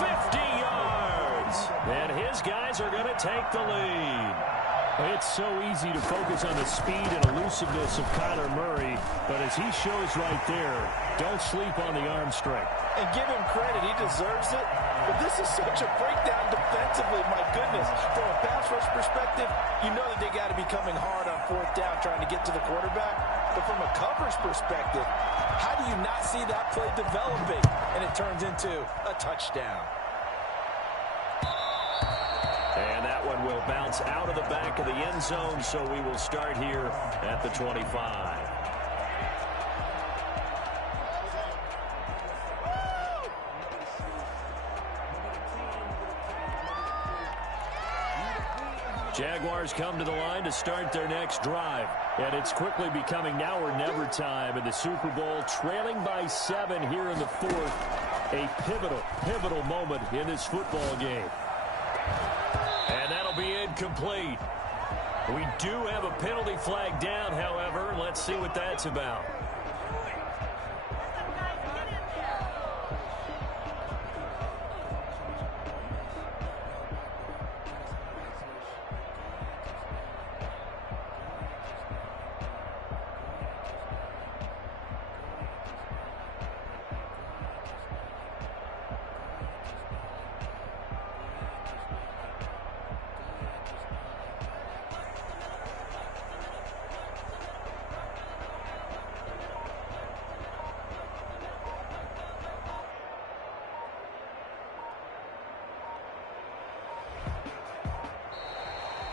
50 yards. And his guys are going to take the lead. It's so easy to focus on the speed and elusiveness of Kyler Murray, but as he shows right there, don't sleep on the arm strength. And give him credit, he deserves it. But this is such a breakdown defensively, my goodness. From a pass rush perspective, you know that they got to be coming hard on 4th down trying to get to the quarterback. But from a coverage perspective, how do you not see that play developing? And it turns into a touchdown. And that one will bounce out of the back of the end zone, so we will start here at the 25. Jaguars come to the line to start their next drive. And it's quickly becoming now or never time in the Super Bowl, trailing by 7 here in the 4th. A pivotal moment in this football game. And that'll be incomplete. We do have a penalty flag down, however. Let's see what that's about.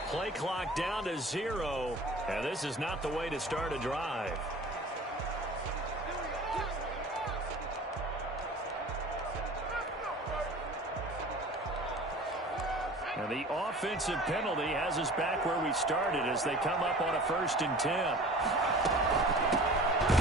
Play clock down to 0, and this is not the way to start a drive. And the offensive penalty has us back where we started as they come up on a 1st and 10.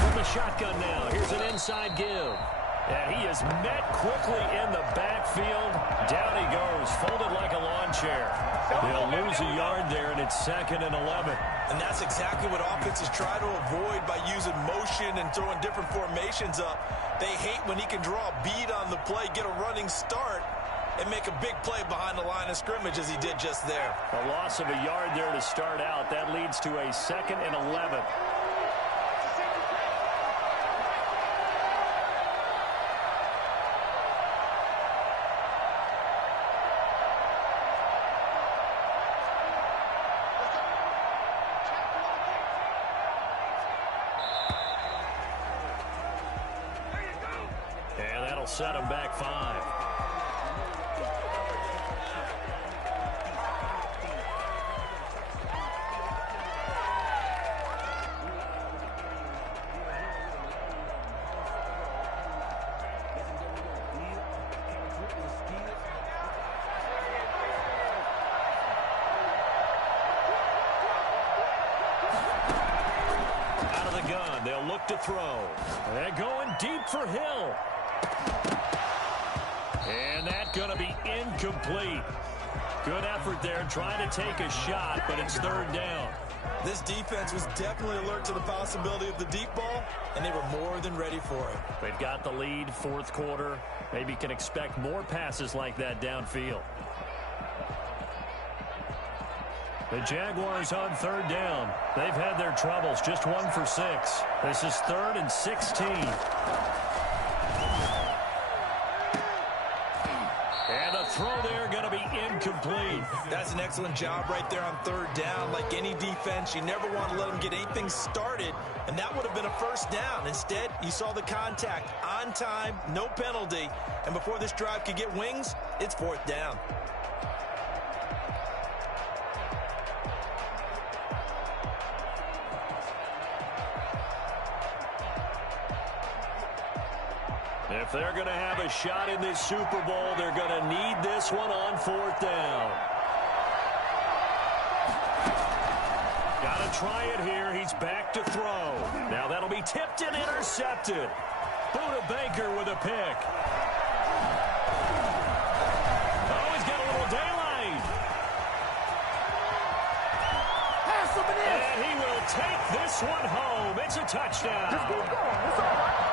From the shotgun now, here's an inside give. And he is met quickly in the backfield. Down he goes, folded like a lawn chair. They'll lose a yard there, and it's 2nd and 11. And that's exactly what offenses try to avoid by using motion and throwing different formations up. They hate when he can draw a bead on the play, get a running start, and make a big play behind the line of scrimmage as he did just there. A loss of a yard there to start out. That leads to a 2nd and 11. And that'll set him back 5. Out of the gun, they'll look to throw. They're going deep for Hill. And that's going to be incomplete. Good effort there trying to take a shot, but it's 3rd down. This defense was definitely alert to the possibility of the deep ball, and they were more than ready for it. They've got the lead, 4th quarter. Maybe can expect more passes like that downfield. The Jaguars on 3rd down. They've had their troubles, just 1 for 6. This is 3rd and 16. And a throw there going to be incomplete. That's an excellent job right there on 3rd down. Like any defense, you never want to let them get anything started, and that would have been a 1st down. Instead, you saw the contact on time, no penalty, and before this drive could get wings, it's 4th down. If they're going to have a shot in this Super Bowl, they're going to need this one on 4th down. Got to try it here. He's back to throw. Now that'll be tipped and intercepted. Buda Baker with a pick. Oh, he's got a little daylight. And he will take this one home. It's a touchdown. Just keep going. It's all right.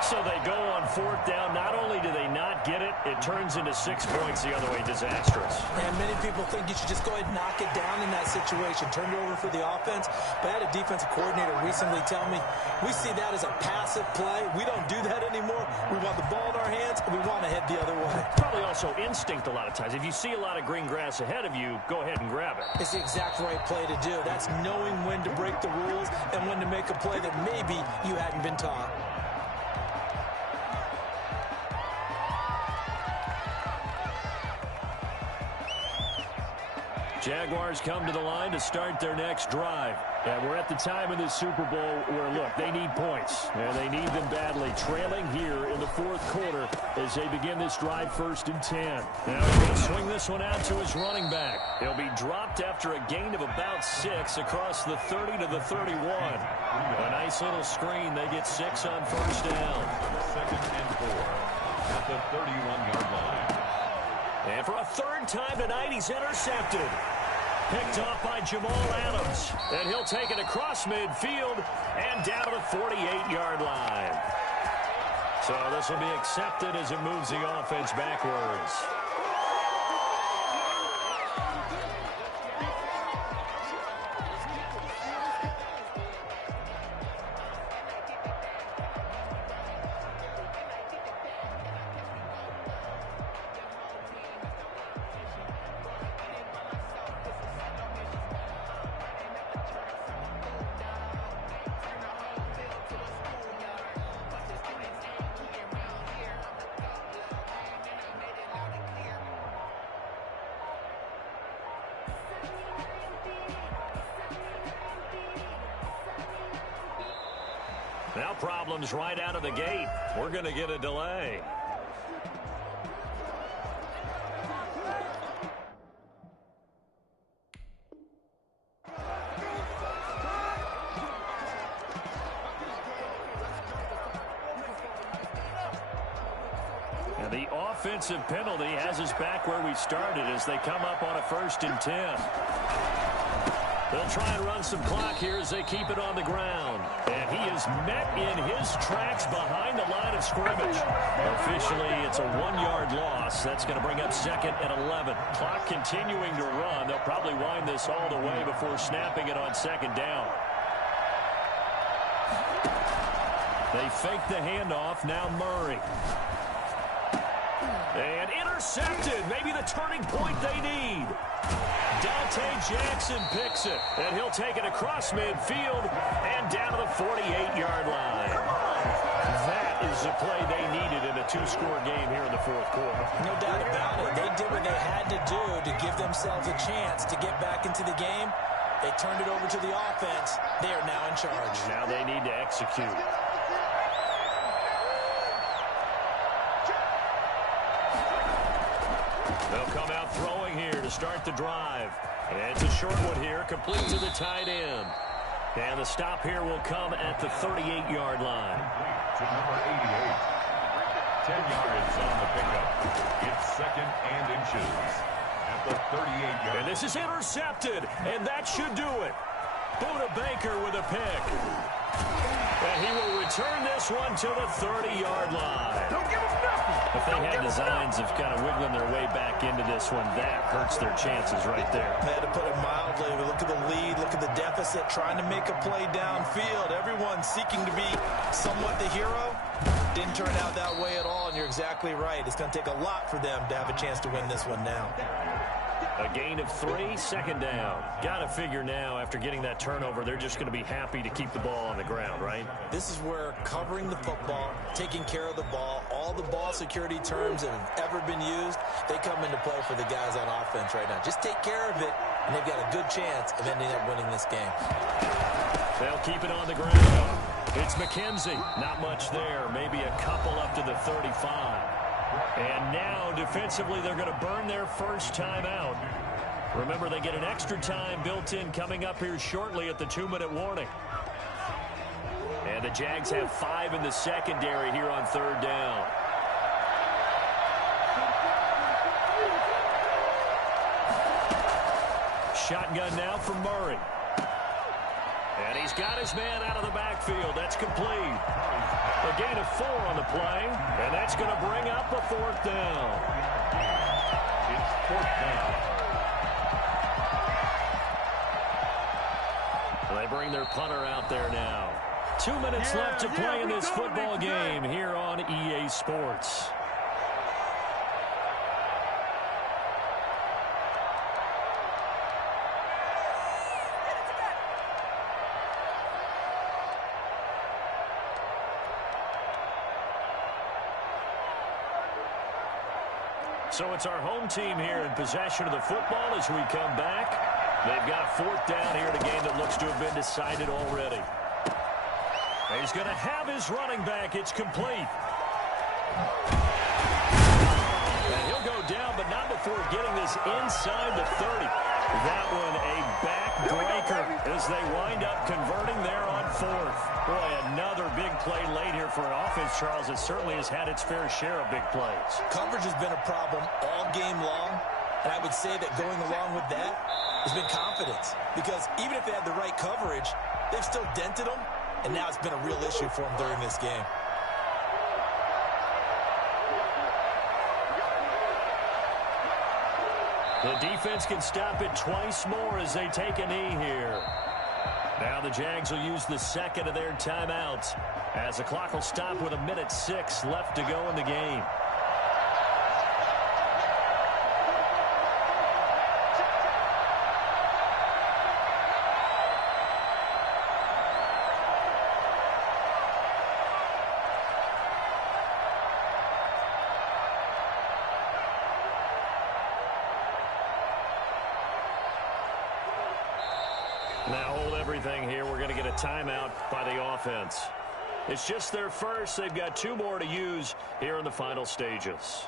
So they go on 4th down. Not only do they not get it, it turns into 6 points the other way. Disastrous. And many people think you should just go ahead and knock it down in that situation. Turn it over for the offense. But I had a defensive coordinator recently tell me, we see that as a passive play. We don't do that anymore. We want the ball in our hands, and we want to head the other way. Probably also instinct a lot of times. If you see a lot of green grass ahead of you, go ahead and grab it. It's the exact right play to do. That's knowing when to break the rules and when to make a play that maybe you hadn't been taught. Jaguars come to the line to start their next drive. And we're at the time in the Super Bowl where, look, they need points. And they need them badly. Trailing here in the 4th quarter as they begin this drive 1st and 10. Now he's going to swing this one out to his running back. He'll be dropped after a gain of about 6 across the 30 to the 31. A nice little screen. They get 6 on 1st down. 2nd and 4 at the 31-yard line. And for a 3rd time tonight, he's intercepted. Picked off by Jamal Adams. And he'll take it across midfield and down to the 48-yard line. So this will be accepted as it moves the offense backwards. Now problems right out of the gate. We're going to get a delay. And the offensive penalty has us back where we started as they come up on a 1st and 10. They'll try and run some clock here as they keep it on the ground. And he is met in his tracks behind the line of scrimmage. Officially, it's a 1-yard loss. That's going to bring up second and 11. Clock continuing to run. They'll probably wind this all the way before snapping it on second down. They fake the handoff. Now Murray. And intercepted. Maybe the turning point they need. Dante Jackson picks it, and he'll take it across midfield and down to the 48-yard line. That is the play they needed in a 2-score game here in the fourth quarter. No doubt about it. They did what they had to do to give themselves a chance to get back into the game. They turned it over to the offense. They are now in charge. Now they need to execute. They'll come out throwing here to start the drive. And it's a short one here, complete to the tight end. And the stop here will come at the 38-yard line. To number 88. 10 yards on the pickup. It's second and inches at the 38-yard. And this is intercepted, and that should do it. Buda Baker with a pick. And he will return this one to the 30-yard line. Don't give him nothing. If they had designs of kind of wiggling their way back into this one, that hurts their chances right there. They had to put it mildly. But look at the lead. Look at the deficit. Trying to make a play downfield. Everyone seeking to be somewhat the hero. Didn't turn out that way at all, and you're exactly right. It's going to take a lot for them to have a chance to win this one now. A gain of 3, second down. Got to figure now, after getting that turnover, they're just going to be happy to keep the ball on the ground, right? This is where covering the football, taking care of the ball, all the ball security terms that have ever been used, they come into play for the guys on offense right now. Just take care of it, and they've got a good chance of ending up winning this game. They'll keep it on the ground. It's McKenzie. Not much there. Maybe a couple up to the 35. And now, defensively, they're going to burn their first time out. Remember, they get an extra time built in coming up here shortly at the 2-minute warning. And the Jags have 5 in the secondary here on third down. Shotgun now for Murray. And he's got his man out of the backfield. That's complete. A gain of 4 on the play, and that's going to bring up a fourth down. It's fourth down. They bring their punter out there now. 2 minutes left to play in this football game here on EA Sports. So it's our home team here in possession of the football as we come back. They've got a fourth down here in a game that looks to have been decided already. He's going to have his running back. It's complete. And he'll go down, but not before getting this inside the 30. That one a backbreaker as they wind up converting there on fourth. Boy, another big play late here for an offense, Charles, that certainly has had its fair share of big plays. Coverage has been a problem all game long, and I would say that going along with that has been confidence. Because even if they had the right coverage, they've still dented them, and now it's been a real issue for them during this game. The defense can stop it twice more as they take a knee here. Now the Jags will use the second of their timeouts as the clock will stop with 1:06 left to go in the game. Now hold everything here. We're going to get a timeout by the offense. It's just their first. They've got 2 more to use here in the final stages.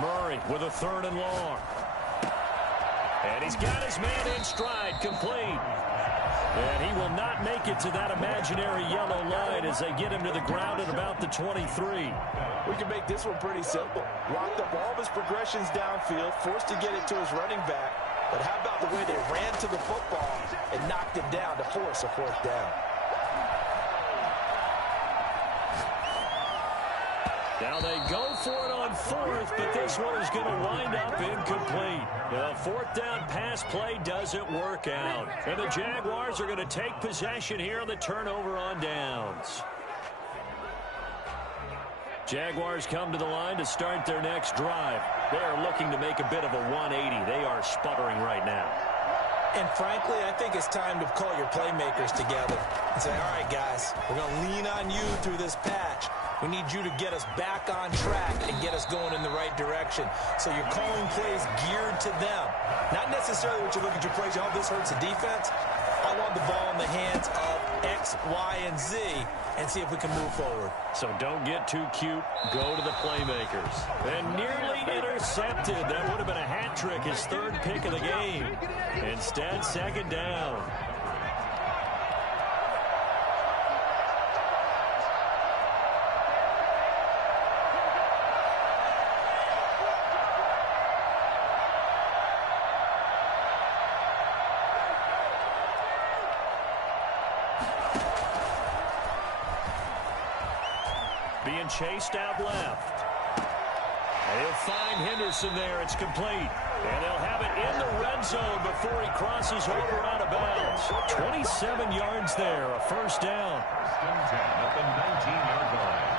Murray with a 3rd and long. And he's got his man in stride, complete. And he will not make it to that imaginary yellow line as they get him to the ground at about the 23. We can make this one pretty simple. Locked up all of his progressions downfield, forced to get it to his running back. But how about the way they ran to the football and knocked him down to force a fourth down? Now they go for it on fourth, but this one is going to wind up incomplete. The fourth down pass play doesn't work out. And the Jaguars are going to take possession here on the turnover on downs. Jaguars come to the line to start their next drive. They are looking to make a bit of a 180. They are sputtering right now. And frankly, I think it's time to call your playmakers together and say, all right, guys, we're going to lean on you through this patch. We need you to get us back on track and get us going in the right direction. So you're calling plays geared to them. Not necessarily what you look at your plays, oh, this hurts the defense. I want the ball in the hands of X, Y, and Z and see if we can move forward. So don't get too cute. Go to the playmakers. And nearly intercepted. That would have been a hat trick, his third pick of the game. Instead, second down. Being chased out left. And he'll find Henderson there. It's complete. And they'll have it in the red zone before he crosses over out of bounds. 27 yards there, a first down. First and 10 at the 19-yard line.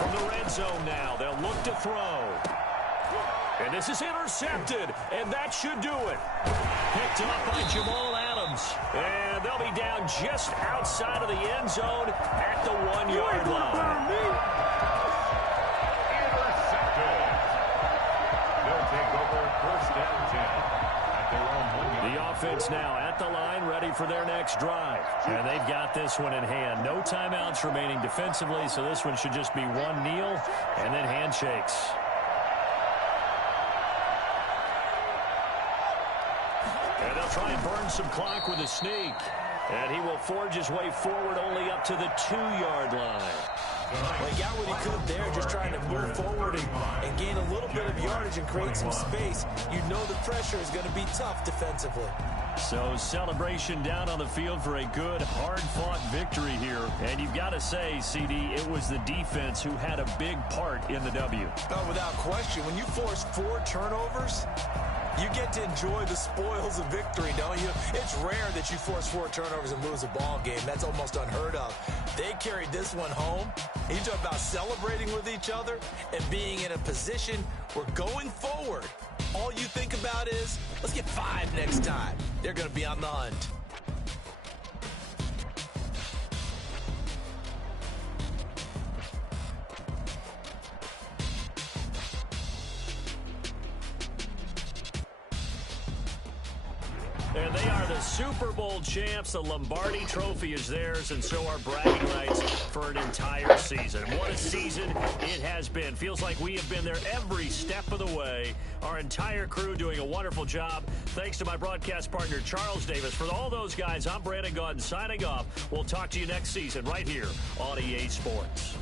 From the red zone now, they'll look to throw. And this is intercepted, and that should do it. Picked up by Jamal Adams. And they'll be down just outside of the end zone at the 1-yard line. Intercepted. They'll take over first and 10 at their own 1-yard line. The offense now at the line, ready for their next drive. And they've got this one in hand. No timeouts remaining defensively, so this one should just be one kneel and then handshakes. And they'll try and burn some clock with a sneak. And he will forge his way forward only up to the 2-yard line. Well, he got what he could there, just trying to move forward and gain a little bit of yardage and create some space. You know the pressure is going to be tough defensively. So celebration down on the field for a good, hard-fought victory here. And you've got to say, CD, it was the defense who had a big part in the W. Oh, without question. When you force 4 turnovers, you get to enjoy the spoils of victory, don't you? It's rare that you force 4 turnovers and lose a ball game. That's almost unheard of. They carried this one home. You talk about celebrating with each other and being in a position where going forward, all you think about is, let's get 5 next time. They're going to be on the hunt. And they are the Super Bowl champs. The Lombardi Trophy is theirs, and so are bragging rights for an entire season. What a season it has been. Feels like we have been there every step of the way. Our entire crew doing a wonderful job. Thanks to my broadcast partner, Charles Davis. For all those guys, I'm Brandon Gaudin signing off. We'll talk to you next season right here on EA Sports.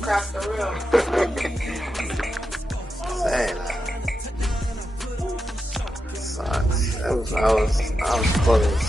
Across the room. Say that. Sucks. I was close.